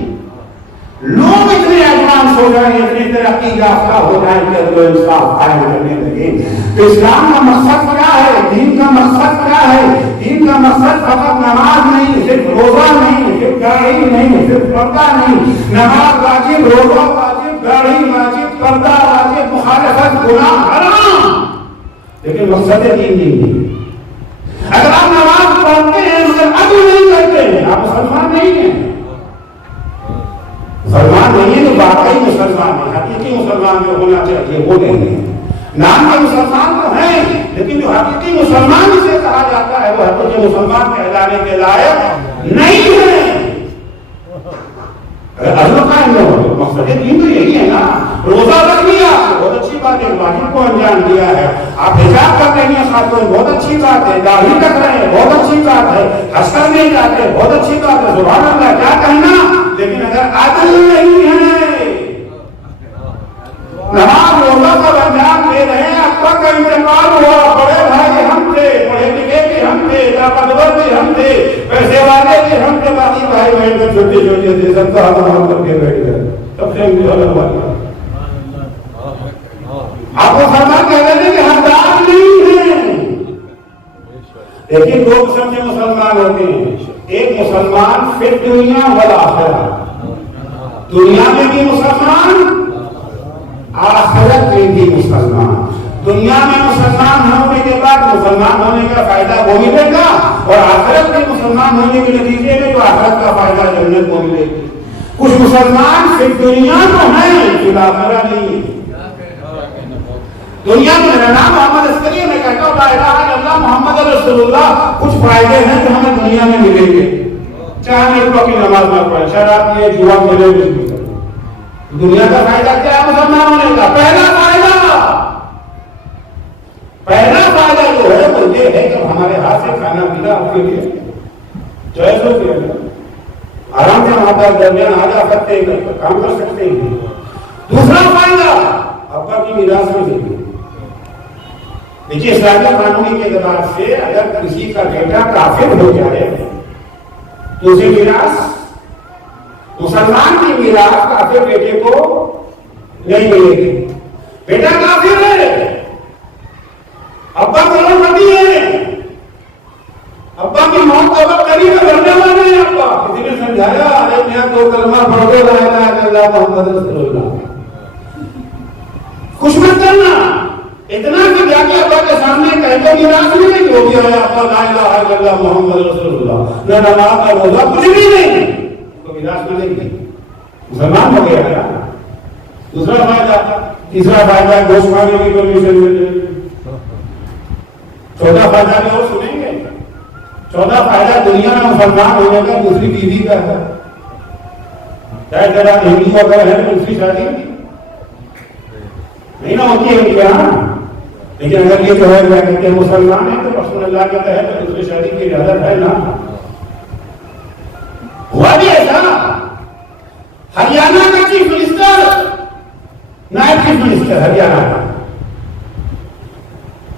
لوگ اتنے ایڈوانس ہو جائیں، اتنے ترقی یافتہ ہو جائیں کہ عدل و انصاف قائم کرنے لگے۔ تو اسلام کا مقصد کیا ہے؟ دین کا مقصد کیا ہے؟ دین کا مقصد فقط نماز نہیں، صرف روزہ نہیں، صرف داڑھی نہیں، صرف پردہ نہیں، نماز واجب، روزہ واجب، داڑھی واجب، پردہ واجب، مخالفت گناہ حرام، لیکن مقصد دین نہیں ہے۔ اگر آپ نماز پڑھتے ہیں مگر عدل نہیں کرتے ہیں، آپ مسلمان نہیں ہیں۔ مسلمان نہیں ہے تو واقعی مسلمان ہے، حقیقی مسلمان جو ہونا چاہیے وہ نہیں ہے۔ نام کے مسلمان تو ہیں لیکن جو حقیقی مسلمان جسے کہا جاتا ہے وہ حقیقی مسلمان کہلانے کے لائق نہیں ہے۔ اگر عدل قائم نہ ہو تو مقصد دین تو یہی ہے نا۔ روزہ رکھ لیا بہت اچھی بات ہے، واجب کو انجام دیا ہے، آپ حجاب کر رہی ہیں خاتون بہت اچھی بات ہے، داڑھی رکھ رہے ہیں بہت اچھی بات ہے، حج کرنے جاتے ہیں بہت اچھی بات ہے، سبحان اللہ کیا کہنا، لیکن اگر عدل نہیں ہے، نماز روزہ کا انجام دے رہے ہیں، ابا کا انتقال ہوا، بڑے بھائی ہم تھے، پڑھے لکھے بھی ہم تھے، طاقتور بھی ہم تھے، پیسے والے بھی ہم تھے، باقی بھائی بہن تو چھوٹے چھوٹے تھے، سب کا ہم کر کے بیٹھ گئے، سب سے الگ بات۔ آپ کو فرمان کہہ رہے ہیں کہ حقدار نہیں ہیں۔ لیکن دو قسم کے مسلمان ہوتے ہیں، ایک مسلمان فی دنیا والآخرہ، دنیا میں بھی مسلمان، آخرت میں بھی مسلمان۔ دنیا میں مسلمان ہونے کے بعد مسلمان ہونے کا فائدہ وہ ملے گا، اور آخرت میں مسلمان ہونے کے نتیجے میں جو آخرت کا فائدہ جنت کو ملے گی۔ کچھ مسلمان صرف دنیا تو ہیں، پھر آخرت نہیں ہے۔ دنیا میں میرا نام محمد عسکری ہے، میں کہتا ہوں لا الہ الا اللہ محمد رسول اللہ، کچھ فائدے ہیں جو ہمیں دنیا میں ملیں گے، چاہے ہم ایک وقت کی نماز نہ پڑھیں، شراب پیے، جوا کھیلے، دنیا کا فائدہ کیا ہے مسلمان ہونے کا؟ پہلا فائدہ پہلا فائدہ جو ہے وہ یہ ہے کہ ہمارے ہاتھ سے کھانا پینا آپ کے لیے جائز ہو گیا، آرام سے وہاں پر درمیان آ جا سکتے ہیں، کام کر سکتے ہیں۔ دوسرا فائدہ ابا کی میراث میں ملے گی۔ دیکھیے اسلامی قانونی کے اعتبار سے اگر کسی کا بیٹا کافر ہو جائے تو اسے میراث، مسلمان کی میراث کافر بیٹے کو نہیں ملے گی۔ بیٹا کافر ہے، ابا کروڑپتی ہے، ابا کی موت کا وقت قریب ہے، مرنے والے ہیں ابا، کسی نے سمجھایا ارے میاں دو کلمہ پڑھ کے لا الہ الا اللہ محمد رسول اللہ، خوش مت کرنا اتنا کہ جا کے ابا کے سامنے کہہ دو میراث نہیں جو بھی آیا ابا لا الہ الا اللہ محمد رسول اللہ، نہ نماز کا روزہ کچھ بھی نہیں، تو میراث ملے گی، مسلمان ہو گیا۔ دوسرا فائدہ، تیسرا فائدہ گوشت کھانے کی پرمیشن مل جائے۔ چوتھا فائدہ بھی اور سنیں گے، چوتھا فائدہ دنیا میں مسلمان ہونے کا دوسری بیوی کا ہے، چاہے ذرا ہندو اگر ہے دوسری شادی نہیں نہ ہوتی ہے کیا، لیکن اگر یہ جو ہے کہ مسلمان ہے تو رسول اللہ کے تحت دوسری شادی کی اجازت ہے نا۔ ہوا بھی ایسا، ہریانہ کا چیف منسٹر، نائب چیف منسٹر ہریانہ کا،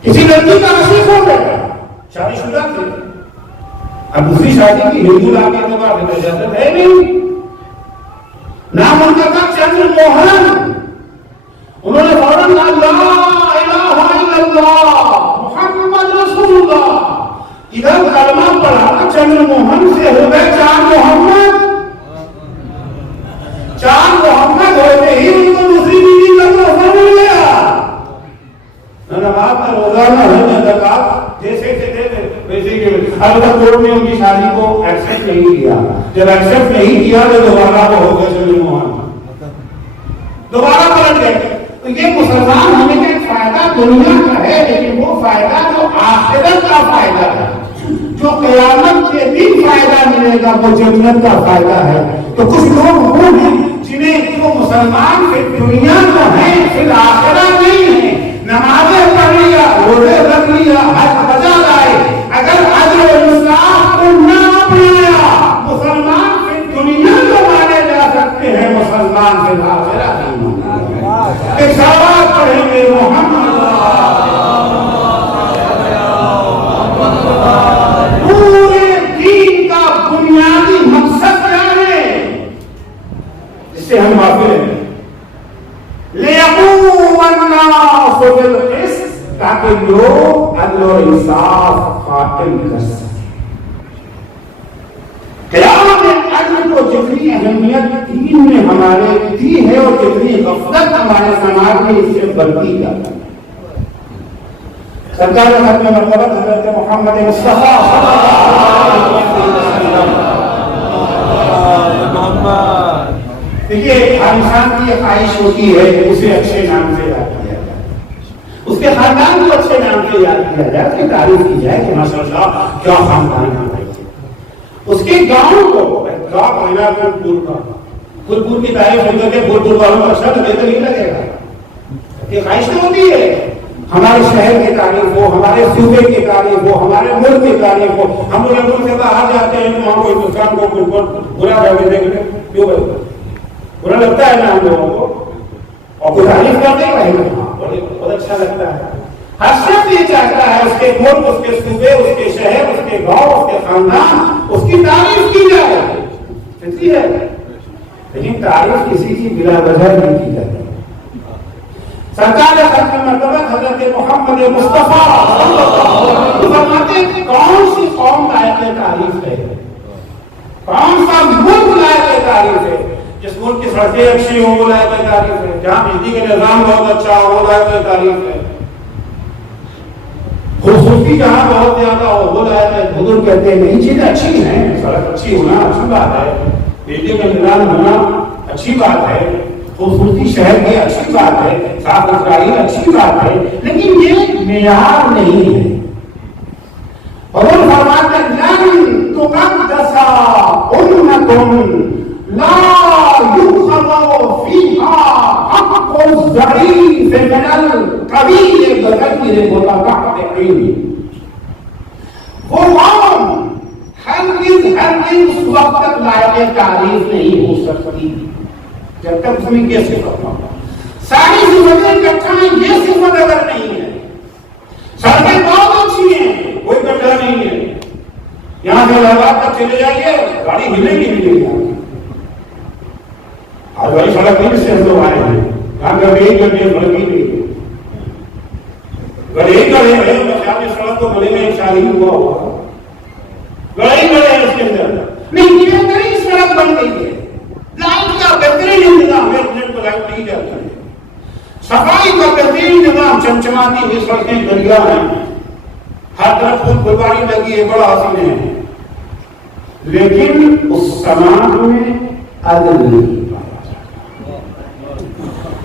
کسی لڑکی کا عاشق ہو گیا، شادی شدہ تھی، اب دوسری شادی کی ہندو لا کے بعد اجازت ہے نہیں۔ نام ان کا تھا چندر موہن، انہوں نے فوراً لا الہ الا اللہ محمد رسول اللہ، ادھر کلمہ پڑھا، چندر موہن سے ہو گئے چار محمد، چار محمد ہوتے ہی ان کو دوسری بیوی کا تحفہ مل گیا، نہ نماز نہ روزہ نہ حج نہ زکات، جیسے تھے ویسے ہی۔ البتہ کورٹ نے ان کی شادی کو ایکسپٹ نہیں کیا، جب ایکسپٹ نہیں کیا تو دوبارہ وہ ہو گئے چندر موہن، دوبارہ پلٹ گئے۔ تو یہ مسلمان ہونے کا ایک فائدہ دنیا کا ہے، لیکن وہ فائدہ جو آخرت کا فائدہ ہے، جو قیامت کے دن فائدہ ملے گا، وہ جنت کا فائدہ ہے۔ تو کچھ لوگ وہ ہیں جنہیں جو مسلمان پھر دنیا تو ہیں پھر آخرت نہیں ہے، نمازیں پڑھ لیا، روزے رکھ لیا، حج بجا لائے، اگر اجر و انصاف کو نہ اپنایا، مسلمان پھر دنیا تو مانے جا سکتے ہیں، مسلمان پھر آخرت نہیں مانے۔ ایک سوال پڑھیں گے محمد پورے دین کا بنیادی مقصد کیا ہے جس سے ہم غافل ہیں؟ لِيَقُومَ النَّاسُ بِالْقِسْطِ، تاکہ لوگ عدل و انصاف قائم کر سکیں۔ قیامت میں عدل کو جتنی اہمیت دین نے ہمارے دی ہے اور جتنی غفلت ہمارے سماج میں اس سے بڑھتی جاتی ہے۔ سرکار ختم مرتبہ حضرت محمد مصطفیٰ دیکھیے، ہر انسان کی یہ خواہش ہوتی ہے کہ اسے اچھے نام سے یاد کیا جائے، اس کے خاندان کو اچھے نام سے یاد کیا جائے، اس کی تعریف کی جائے کہ ماشاء اللہ کیا خاندان ہے، اس کے گاؤں کو گاؤں مہینہ پھول کا پھول کی تعریف ہو کر کے پھول والوں کو اچھا لگے تو نہیں لگے گا، یہ خواہش تو ہوتی ہے ہمارے شہر کی تعریف ہو، ہمارے صوبے کی تعریف ہو، ہمارے ملک کی تعریف ہو۔ ہم لوگ سے باہر جاتے ہیں تو ہم کو ہندوستان کو برا بھائی دیکھ لیں، کیوں بھائی برا لگتا ہے نا ہم لوگوں کو، اور کوئی تعریف کرتے ہیں بہت اچھا لگتا ہے۔ ہر شخص یہ چاہتا ہے اس کے ملک، اس کے صوبے، اس کے شہر، اس کے گاؤں، اس کے خاندان، اس کی تعریف کی جائے، فطری ہے، لیکن تعریف کسی کی بلا وجہ نہیں کی جاتی۔ سرکار ختم مرتبہ حضرت محمد مصطفیٰ فرماتے ہیں کون سی قوم لائق تعریف ہے، کون سا ملک لائق تعریف ہے؟ جس ملک کی سڑکیں اچھی ہوں وہ لائق تعریف ہے، جہاں بجلی کا نظام بہت اچھا ہو وہ لائق تعریف ہے، خوبصورتی جہاں بہت زیادہ ہو وہ لائق ہے۔ بزرگ کہتے ہیں نہیں چیزیں اچھی ہیں، سڑک اچھی ہونا اچھی بات ہے، بجلی کا نظام ہونا اچھی بات ہے، خوبصورتی شہر کی اچھی بات ہے، صاف ستھرائی اچھی بات ہے، لیکن یہ معیار نہیں ہے۔ حضور فرماتے ہیں لن تقدس امة لا يؤخذ فيها حق الضعيف من القوي بدل گرے متقطعین، وہ قوم ہرگز اس وقت تک لائق تعریف نہیں ہو سکتی جب تک اس میں یہ صفت نہ ہو۔ ساری صفتیں اکٹھا ہیں، یہ صفت اگر نہیں ہے، سڑکیں بہت اچھی ہیں، کوئی کٹھا نہیں ہے، یہاں سے الہٰباد تک چلے جائیے گاڑی ہلے گی بھی نہیں، آج والی سڑک نہیں سے ہم لوگ آئے ہیں، یہاں کا ایک گھنٹے سڑک ہی نہیں ہے، گڑے گڑے ہیں، بچہ میں سڑک کو بڑے میں شادی ہوا ہوا گڑے گڑے ہیں اس کے اندر، نہیں یہ بہترین سڑک بن گئی ہے، لائٹ کا بہترین انتظام ہے، منٹ کو لائٹ نہیں جاتی ہے، صفائی کا بہترین نظام، چمچماتی ہوئی سڑکیں دریا ہیں، ہر طرف پھول پھلواری لگی ہے، بڑا حسین ہے، لیکن اس سماج میں عدل نہیں پایا جاتا۔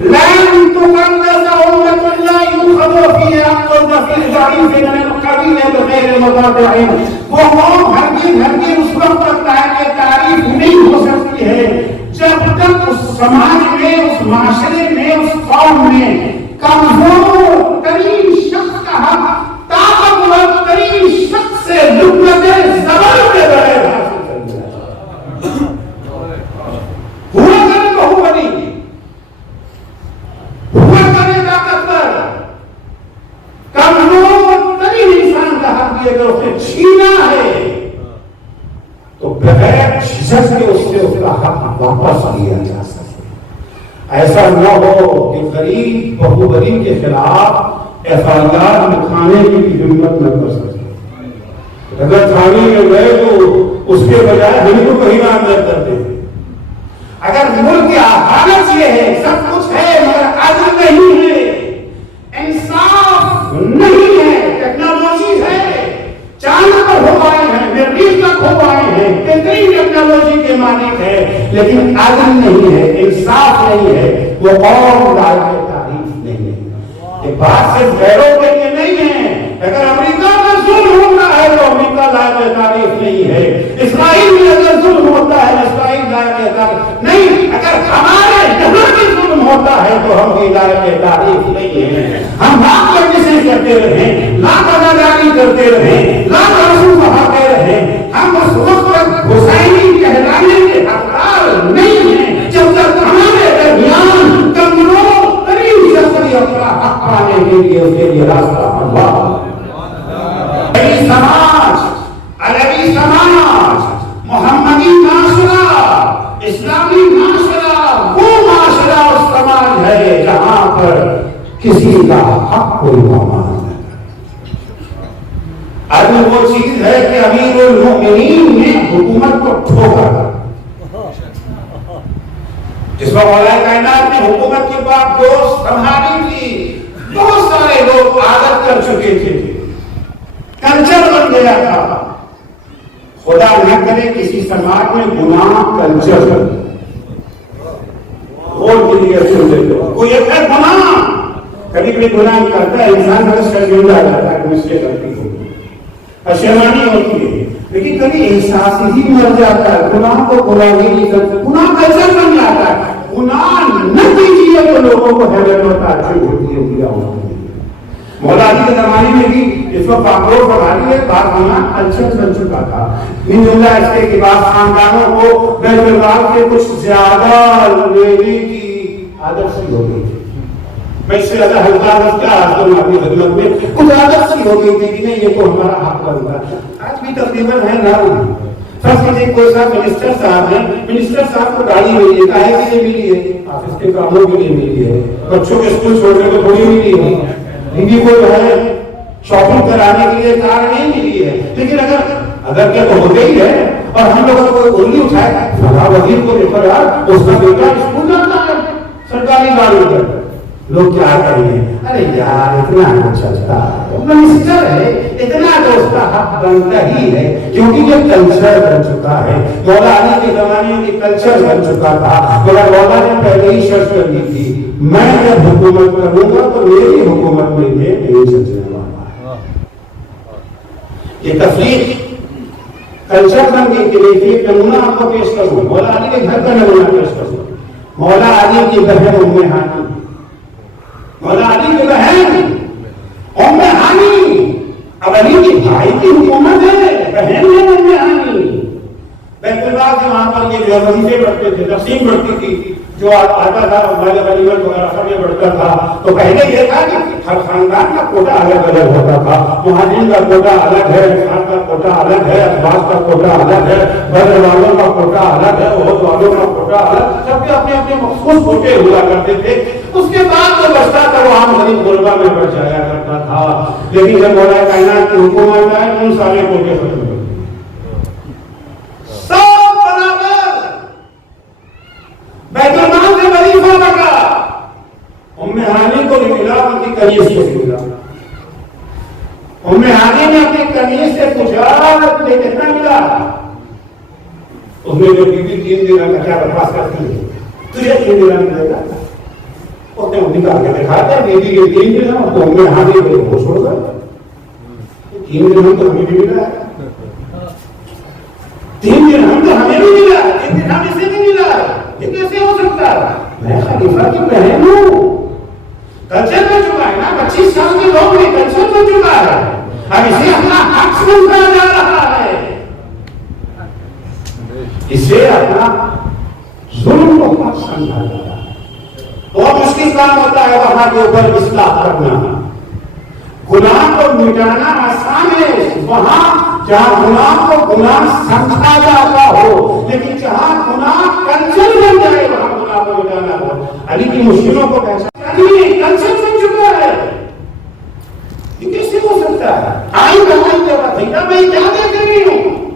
لن تقدس أمة لا يؤخذ فيها عقد في ضعيف من القبيل بغير مضاجع، وہ قوم ہرگز اس وقت تک لائق تعریف نہیں ہو سکتی ہے جب تک اس سماج میں، اس معاشرے میں، اس قوم میں کمزور ترین شخص کا حق طاقتور ترین شخص سے لقمت زبر کے بغیر حاصل کر لیا ہوا کرے بہو بنی، ہوا کرے طاقتور، کمزور ترین انسان کا حق بھی اگر اسے چھینا ہے تو بغیر جھجک کے اس سے اس کا حق واپس لیا جا سکے۔ ایسا نہ ہو کہ غریب بہو بنی کے خلاف ایف آئی آر لکھانے کی بھی ہمت نہ کر سکے، اگر تھانے میں گئے تو اس کے بجائے ہم کو کہیں نہ کرتے ہیں۔ اگر ملک کی حالت یہ ہے، سب کچھ ہے مگر عدل نہیں ہے، انصاف نہیں ہے، ٹیکنالوجی ہے، چاند پر ہو آئے ہیں، مریخ تک ہو آئے ہیں، بہترین ٹیکنالوجی کے مالک ہے، لیکن عدل نہیں ہے، انصاف نہیں ہے، وہ قوم لائق تعریف نہیں ہے۔ یہ بات صرف غیروں کے لیے نہیں ہے، اگر امریکہ میں ظلم ہوتا ہے تو امریکہ لائق تعریف نہیں ہے، اسرائیل میں اگر ظلم ہوتا ہے اسرائیل لائق تعریف نہیں، اگر ہمارے یہاں بھی ظلم ہوتا ہے تو ہم بھی لائق تعریف نہیں ہیں۔ ہم لاکھ کوششیں کرتے رہیں، لاکھ اداکاری کرتے رہیں، لاکھ رسوم بہاتے رہیں، ہم اس وقت حسینی کہلانے کے حقدار نہیں ہیں جب تک ہمارے درمیان کمزور ترین شخص اپنا حق پانے کے لیے اس کے لیے راستہ اللہ۔ عربی سماج، محمدی معاشرہ، اسلامی معاشرہ، وہ معاشرہ اور سماج ہے جہاں پر کسی کا حق کوئی پامال نہیں۔ عدل وہ چیز ہے کہ امیر المؤمنین نے حکومت کو ٹھوکا، جس میں مولا کائنات نے حکومت کے بعد دوست سنبھالی تھی، بہت سارے لوگ عادت کر چکے تھے، کلچر بن گیا تھا۔ خدا نہ کرے کسی سماج میں گناہ کلچر بن کوئی ایک ہے گناہ، کبھی کبھی گناہ کرتا ہے انسان کا شرمندہ آ جاتا ہے کہ مجھ سے غلطی ہوگی، شرمانی ہوتی ہے، لیکن کبھی احساس ہی مر جاتا ہے، گناہ کو گناہ نہیں کرتا، گناہ کلچر بن جاتا ہے۔ گناہ نہ کیجیے تو لوگوں کو حیرت اور تعجب ہوتی ہے کیا ہوتا ہے۔ مولا علی کے زمانے میں بھی اس کو پاکور بڑھائی ہے، بات ہونا کلچر بن چکا تھا۔ من جملہ اس کے کہ بعض خاندانوں کو بیت المال کے کچھ زیادہ لینے کی عادت سی ہو گئی تھی، میں اس سے زیادہ ہلکا رکھتا آج اپنی خدمت میں کچھ عادت سی ہو گئی تھی کہ نہیں یہ تو ہمارا حق بنتا ہے۔ آج بھی تقریباً ہے نا، فرض کیجیے کوئی صاحب منسٹر صاحب ہیں، منسٹر صاحب کو گاڑی ملی ہے، کاہے کے لیے ملی ہے؟ آفس کے کاموں کے لیے ملی ہے، بچوں کے اسکول چھوڑنے کو تھوڑی ملی ہے، بیوی کو جو ہے شاپنگ کرانے کے لیے کار نہیں ملی ہے، لیکن اگر کیا تو ہوتے ہی ہے، اور ہم لوگ کوئی انگلی اٹھائے فلاں وزیر کو لے کر یار اس کا بیٹا اسکول جاتا ہے سرکاری گاڑی پر، لوگ کیا کریں گے؟ ارے یار اتنا کچھ چلتا ہے، منسٹر ہے، اتنا تو اس کا حق بنتا ہی ہے، کیونکہ یہ کلچر بن چکا ہے۔ مولا علی کے زمانے میں کلچر بن چکا تھا، مگر مولا نے پہلے ہی شرط کر دی تھی میں جب حکومت کروں گا تو میری حکومت میں یہ نہیں چلنے والا ہے۔ یہ تفریق کلچر بن گئی کہ ایک نمونہ آپ کو پیش کروں، مولا علی کے گھر کا نمونہ پیش کروں۔ مولا علی کی بہن ام ہانی، مولا علی کی بہن ام ہانی اب علی کی بھائی کی حکومت ہے، بہن ہے ام ہانی. بیت اللہ سے وہاں پر یہ جو وظیفے بڑھتے تھے، تقسیم بڑھتی تھی، جو آتا تھا غنیمت وغیرہ سب یہ بڑھتا تھا. تو پہلے یہ تھا کہ ہر خاندان کا کوٹا الگ الگ ہوتا تھا. مہاجرین کا کوٹا الگ ہے، انصار کا کوٹا الگ ہے، عباس کا کوٹا الگ ہے، بدر والوں کا کوٹا الگ ہے، احد والوں کا کوٹا الگ. سب کے اپنے اپنے مخصوص کوٹے ہوا کرتے تھے. اس کے بعد جو بچتا تھا وہ عام غریب غربا میں بڑھ جایا کرتا تھا. لیکن جب مولا کائنات کی حکومت آئی ان سارے کوٹے ختم ہو گئے. بیت المال سے وظیفہ لگا. ام ہانی کو ملا ان کی قمیص سے ملا. ام ہانی نے اپنی قمیص سے پوچھا تجھے کتنا ملا؟ اس نے جو بیوی 3 دن کا کیا بکواس کرتی ہے، تجھے 3 دن ملے گا. اس نے نکال کے دکھا دیا بیوی کے 3 دن. تو ام ہانی کو ہوش ہو گیا، 3 دن تو ہمیں بھی ملا ہے، 3 دن ہم تو ہمیں بھی ملا ہے، 3 دن ہم اسے بھی ملا ہے. یہ کیسے ہو سکتا ہے؟ میں خلیفہ کی بہن ہوں. کلچر ہو چکا ہے نا، 25 سال کے لوگ میں کلچر ہو چکا ہے. اب اسے اپنا حق سمجھا جا رہا ہے، اسے اپنا ظلم کو حق سمجھا جا رہا ہے. بہت مشکل کام ہوتا ہے وہاں کے اوپر اصلاح کرنا. گناہ کو مٹانا آسان ہے وہاں جہاں گناہ کو گناہ سمجھا جاتا ہو، لیکن جہاں گناہ کلچر بن جائے وہاں گناہ کو مٹانا ہو. علی کی مشکلوں کو پہچانے کلچر بن چکا ہے. یہ کیسے ہو سکتا ہے؟ آئی بہت جگہ تھی نا، میں کیا دیکھ رہی ہوں؟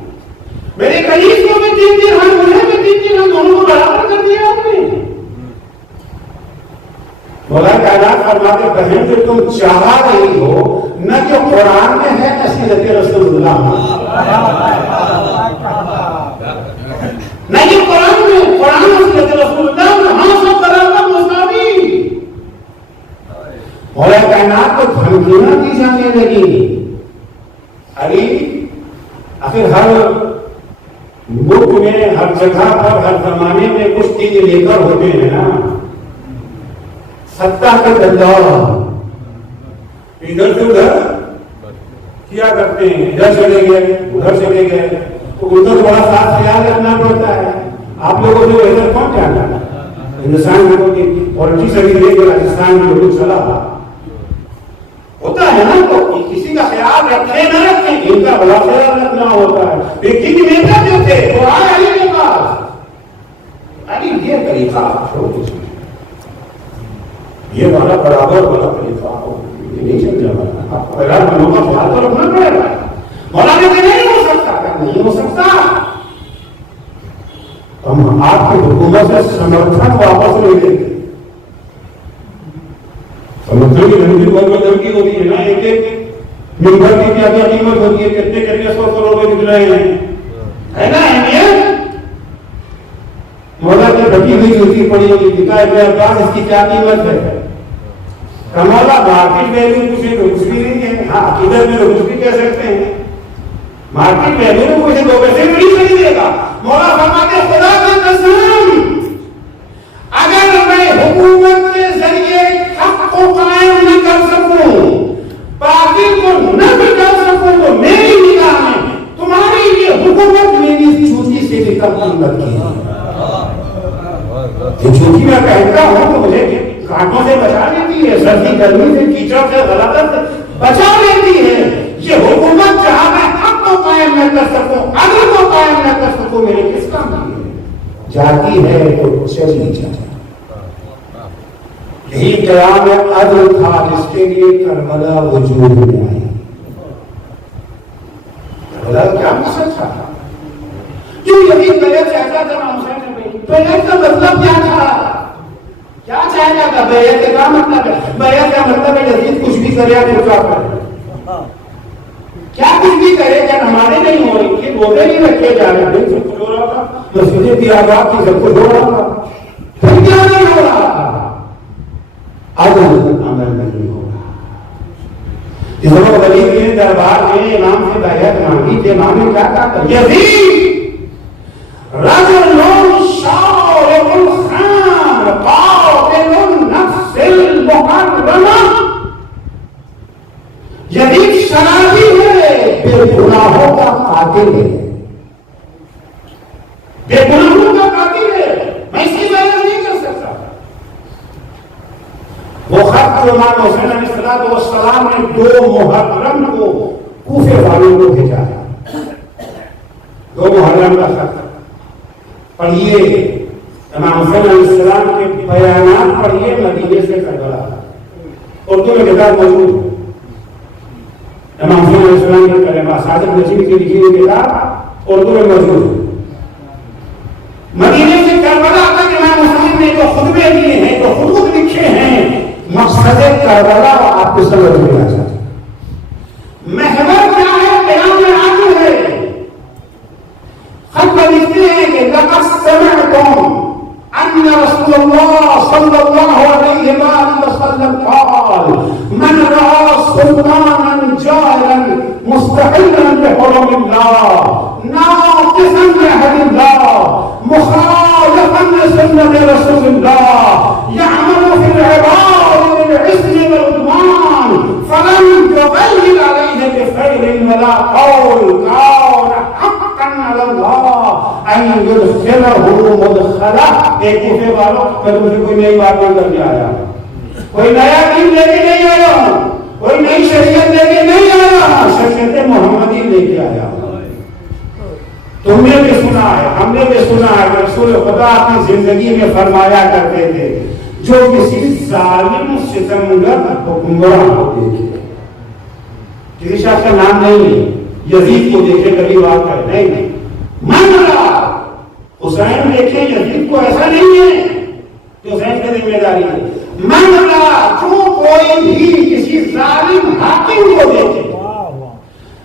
میرے قریب کو میں 3 درہم ملے، میں 3 درہم دونوں کو برابر کر دیا آپ نے. مولا کائنات فرماتے بہن جو تم چاہا رہی ہو نہ جو قرآن میں ہے نہ سیرت رسول اللہ نہ یہ قرآن میں، قرآن اور سیرت رسول اللہ میں ہم سب برابر مساوی. مولا کائنات کو دھمکیاں دی جانے لگی. علی آخر ہر ملک میں، ہر جگہ پر، ہر زمانے میں کچھ چیزیں لے کر ہوتے ہیں نا. ستا کے دلدار ادھر سے ادھر کیا کرتے ہیں، ادھر چلے گئے ادھر چلے گئے تو ادھر تھوڑا ساتھ خیال رکھنا پڑتا ہے. آپ لوگوں سے ادھر کون جانا ہے؟ ہندوستان کی پالیٹکس ابھی لے کے راجستھان میں لوگ چلا ہوتا ہے نا. تو کسی کا خیال رکھے نہ رکھے ان کا بڑا خیال رکھنا ہوتا ہے. لیکن نیتا جو تھے وہ آئے علی کے پاس. علی یہ طریقہ چھوڑ دیجیے، یہ والا برابر والا طریقہ نہیں چل جانا. آپ کو غیر منوں کا خیال تو رکھنا پڑے گا. مولانا کہ نہیں ہو سکتا، نہیں ہو سکتا. ہم آپ کی حکومت سے سمرتھن واپس لے لیں گے. سمرتھن کی دھمکی بہت دھمکی ہوتی ہے نا. ایک ممبر کی کیا کیا قیمت ہوتی ہے، کتنے کتنے 100 روپے نکل رہے ہیں، ہے نا اہمیت. مولا کی ڈھکی ہوئی جوتی پڑی ہوئی دکھائے میرے پاس اس کی کیا قیمت ہے. کمالا مارکیٹ ویلیو کچھ بھی نہیں ہے. ہاں ادھر میں کچھ بھی کہہ سکتے ہیں. مارکیٹ ویلیو میں کچھ 2 پیسے بھی نہیں دے گا. مولا فرماتے خدا کا قسم اگر میں حکومت کے ذریعے حق کو قائم نہ کر سکوں، باطل کو نہ مٹا سکوں، تو میری نگاہ میں تمہاری یہ حکومت میری چوٹی سے بھی کم قیمت کی ہے. چونکہ میں کہتا ہوں تو مجھے کانٹوں سے بچا لیتی ہے، سردی گرمی سے، کیچڑ سے، غلطت سے بچا لیتی ہے. یہ حکومت جہاں میں حق کو قائم نہ کر سکوں، عدل کو قائم نہ کر سکوں، میرے کس کام کی ہے؟ جاتی ہے تو چلی جاتی. یہی قیام عدل تھا جس کے لیے کربلا وجود میں آئی. کربلا کیا مقصد تھا؟ کیوں یہی بیعت چاہتا تھا امام حسین نے؟ بیعت کا مطلب کیا تھا؟ کیا چاہتا تھا؟ بیعت کا مطلب ہے، بیعت کا مطلب ہے یزید کچھ بھی کرے تو کیا کرے، کیا کچھ بھی کرے. کیا ہمارے نہیں ہو رہی تھی، روزے نہیں رکھے جا رہے تھے، سب کچھ ہو رہا تھا، مسجدیں بھی آباد تھی، سب کچھ ہو رہا تھا، پھر کیا نہیں ہو رہا تھا؟ عدل عمل نہیں ہو رہا. جس وقت ولید نے دربار میں امام سے بیعت مانگی تھی، امام نے کیا کہا تھا؟ یزید رجل شارب الخمر قاتل النفس المحرمہ. بے گناہوں کا قاتل ہے، بے گناہوں کا قاتل ہے، میں اس کی بیان نہیں کر سکتا۔ وہ خط جو امام حسین علیہ السلام نے 2 محرم کو کوفے والوں کو بھیجا ہے، 2 محرم کا خط پڑھیے، امام حسین علیہ السلام کے بیانات پڑھیے مدینے سے کربلا، اردو میں کتاب موجود ہے، امام حسین علیہ السلام کے کلمات صادق نجیب کی لکھی ہوئی کتاب اردو میں موجود ہے۔ مدینے سے کربلا تک امام حسین نے جو خطبے دیے ہیں، جو خطوط لکھے ہیں، مقصد کربلا آپ کو سمجھ میں آ جاتا ہے۔ محور کیا ہے؟ بیان عدل ہے۔ خط میں لکھتے ہیں کہ لقد سمعتم ان رسول اللہ صلی اللہ علیہ وسلم قال من رأى سلطانا جائرا مستحلا بحرم اللہ ناقصا بعهد اللہ مخالفا لسنة رسول اللہ يعمل في العباد بالعزم والعدوان فلن يغير عليه بخير ولا قول كان حقا على الله ان يدخله مدخلا۔ ایک کوفے والوں میں تم سے کوئی نئی بات نہیں کر کے آیا، کوئی نیا دین لے کے نہیں آیا ہوں، کوئی نئی شریعت لے کے نہیں آیا، شریعت محمدی لے کے آیا۔ تم نے بھی سنا ہے، ہم نے بھی سنا ہے کہ رسول خدا اپنی زندگی میں فرمایا کرتے تھے جو کسی ظالم ستمگر حکمراں کو دیکھے، کسی شخص کا نام نہیں ہے، یزید کو دیکھے کبھی بات کرے نہیں، منگلا حسین دیکھے یزید کو، ایسا نہیں ہے کہ حسین کی ذمہ داری ہے، منگلا جو کوئی بھی کسی ظالم حاکم کو دیکھے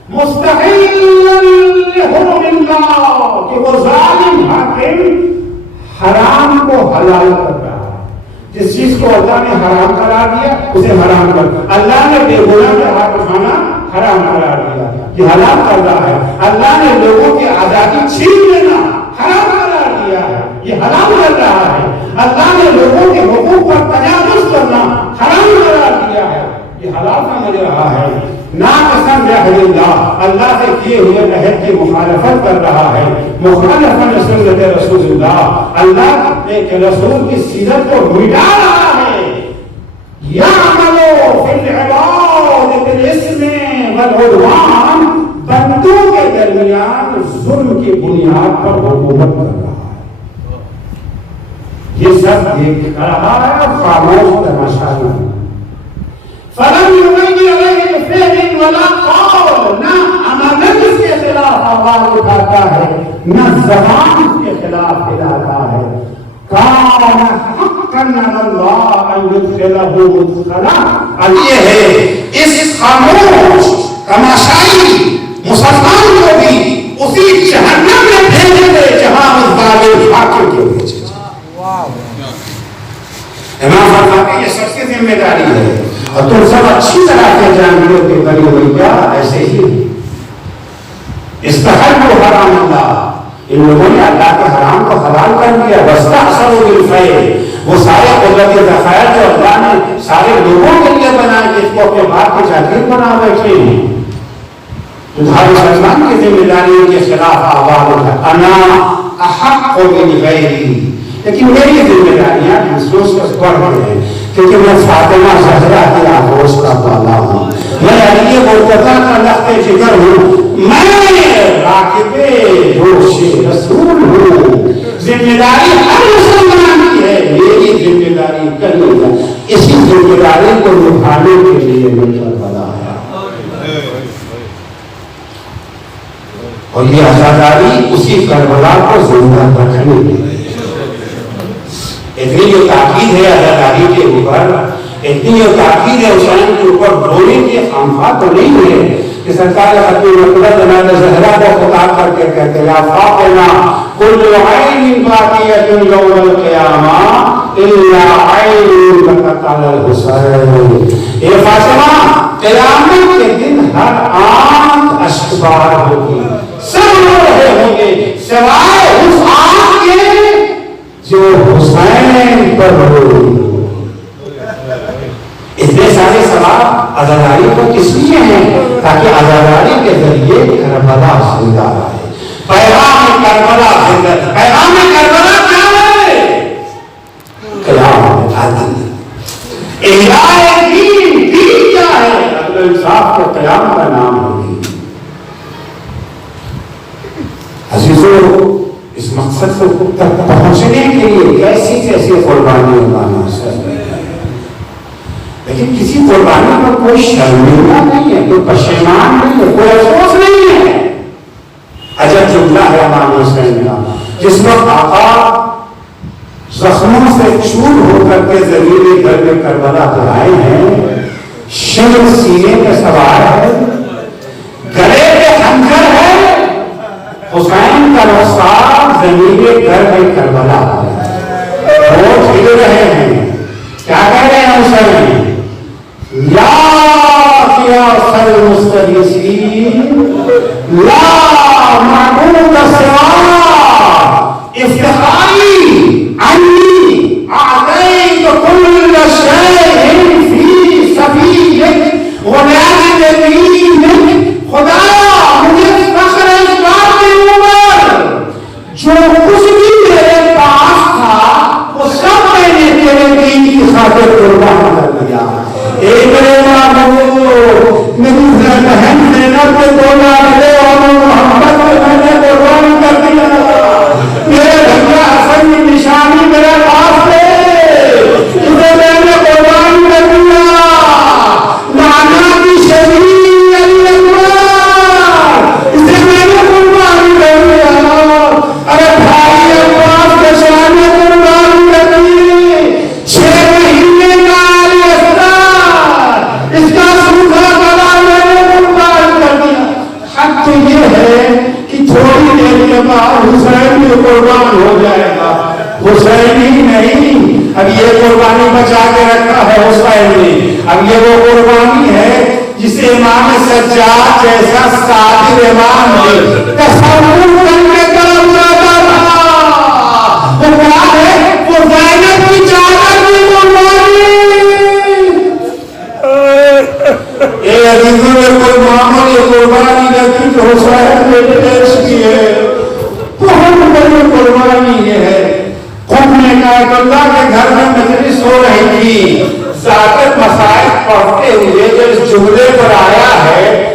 مستحل لحرم اللہ کہ وہ ظالم حاکم حرام کو حلال کر رہا ہے، جس چیز کو اللہ نے حرام قرار دیا اسے حرام کر، اللہ نے بے گناہ کے ہاتھ اٹھانا حرام قرار دیا یہ حلال کر رہا ہے، اللہ نے لوگوں کی آزادی چھین لینا حرام قرار دیا ہے یہ حلال کر رہا ہے، اللہ نے لوگوں کے حقوق پر تجاوز کرنا حرام قرار دیا ہے یہ حلال سمجھ رہا ہے، ناقصاً بعهد اللہ اللہ سے کیے ہوئے عہد کی مخالفت کر رہا ہے، مخالفت سنت رسول اللہ اللہ کے رسول کی سیرت کو مٹا رہا ہے، یعمل فی العباد بالاسم والعدوان بندوں کے درمیان ظلم کی بنیاد پر حکومت کر رہا ہے، یہ سب دیکھ رہا ہے، خاموش تماشا نہیں۔ فلم يغير عليه بفعل ولا قول، نہ عمل اس کے خلاف آواز اٹھاتا ہے نہ زبان اس کے خلاف ہلاتا ہے، كان حقا على الله ان يدخله مدخلا۔ اب یہ ہے اس خاموش تماشائی مسلمان کو بھی اسی جہنم میں بھیجے گئے جہاں اس ظالم حاکم کو بھیجے۔ امام فرماتے ہیں یہ سب کی ذمہ داری ہے اور تم سب اچھی طرح سے جانتے ہو کہ بنی ہوئی کیا ایسے ہی استحل حرام اللہ، ان لوگوں نے اللہ کے حرام کو حلال کر دیا، واستحسنوا بالفعل، وہ سارے قدرتی ذخائر جو اللہ نے سارے لوگوں کے لیے بنائے کہ اس کو اپنے باپ کی جاگیر بنا بیٹھے ہیں، تمہاری مسلمان کی ذمہ داری کے خلاف آواز اٹھا، انا احق من غیری، لیکن میری ذمہ داریاں محسوس بڑھ گئے ہیں کیونکہ میں فاطمہ زہرا کی آغوش کا بالا ہوں، میں علی مرتضیٰ کا لخت جگر ہوں، میں راکب جوش رسول ہوں، ذمہ داری ہر مسلمان کی ہے، میری ذمہ داری کرنی ہے، اسی ذمہ داری کو نبھانے کے لیے میں کربلا آیا اور یہ آزاداری اسی کربلا کو زندہ رکھنے کے لیے۔ اتنی جو تاکید ہے آزاداری کے اوپر، اتنی جو تاکید ہے حسین کے اوپر رونے کی خامخواہ تو نہیں ہے کہ سرکار اپنی مقدس جناب زہرا کو خطاب کر کے کہتے ہیں یا فاطمہ کل عین باقیۃ یوم القیامہ الا عین بکت علی الحسین، اے فاطمہ قیامت کے دن ہر آنکھ اشکبار ہوگی، سب رو رہے ہوں گے سوائے اس آنکھ کے جو حسین پر ہوئی۔ اتنے سارے سوال آزاداری کو کس لیے ہیں؟ تاکہ آزاداری کے ذریعے کربلا زندہ رہے. پیغام کربلا زندہ. پیغام کربلا کیا ہے؟ قیام عدل. احیاء دین. دین کیا ہے؟ عدل و انصاف کو قیام کا نام ہوگی. عزیزو اس مقصد تک پہنچنے کے لیے کیسی کیسی قربانی لانا چاہیے. لیکن کسی قربانی پر کوئی شرمندہ نہیں ہے, کوئی پشیمان نہیں ہے, کوئی افسوس نہیں ہے. عجب جملہ ہے امام حسین کا. جس وقت آقا زخموں سے چور ہو کر کے زمین گھر میں کربلا پر آئے ہیں, شمع سینے میں سوار ہے, گلے پہ خنجر ہے, حسین کا رخسار زمین گھر میں کربلا ہے. وہ کھل رہے ہیں, کیا کہہ رہے ہیں حسین؟ یا قیاس المستغیثین لا معبود سوا افتخاری عنی اعطیت کل شیء فی سبیلک ولکن دینک. خدا مجھے فخر اس بات کے اوپر جو کچھ بھی میرے پاس تھا وہ سب میں نے تیرے دین کی خاطر قربان کر دیا. ایک میری بہن زینب کے 2 لاکھ اور محمد کو میں نے قربان کر دیا. میرے بھیا حسن کی نشانی میرے پاس ہے, اسے میں نے قربان کر دیا. نانا کی شریف علی اکبر, اسے میں نے قربان کر دیا. ارے بھائی عباس کے شان میں قربان کر دی. 6 مہینے کا اس کا سوکھا گلا میں نے قربان کر دیا. حق تو یہ ہے کہ تھوڑی دیر کے بعد حسین بھی قربان ہو جائے گا. حسین ہی نہیں, اب یہ قربانی بچا کے رکھا ہے حسین نے. اب یہ وہ قربانی ہے جسے امام سجاد جیسا صادق امام نے تصور کر کے کرم لاتا تھا. وہ کیا ہے؟ وہ زینب کی چادر کی قربانی. اے عزیزوں نے کوئی معاملے قربانی رکھی تو حسین نے پیش کی ہے. بہت بڑی قربانی یہ ہے. خود نے کہا اللہ کے گھر میں مجلس ہو رہی تھی, ذاکر مسائل پڑھتے ہوئے جب اس جملے پر آیا ہے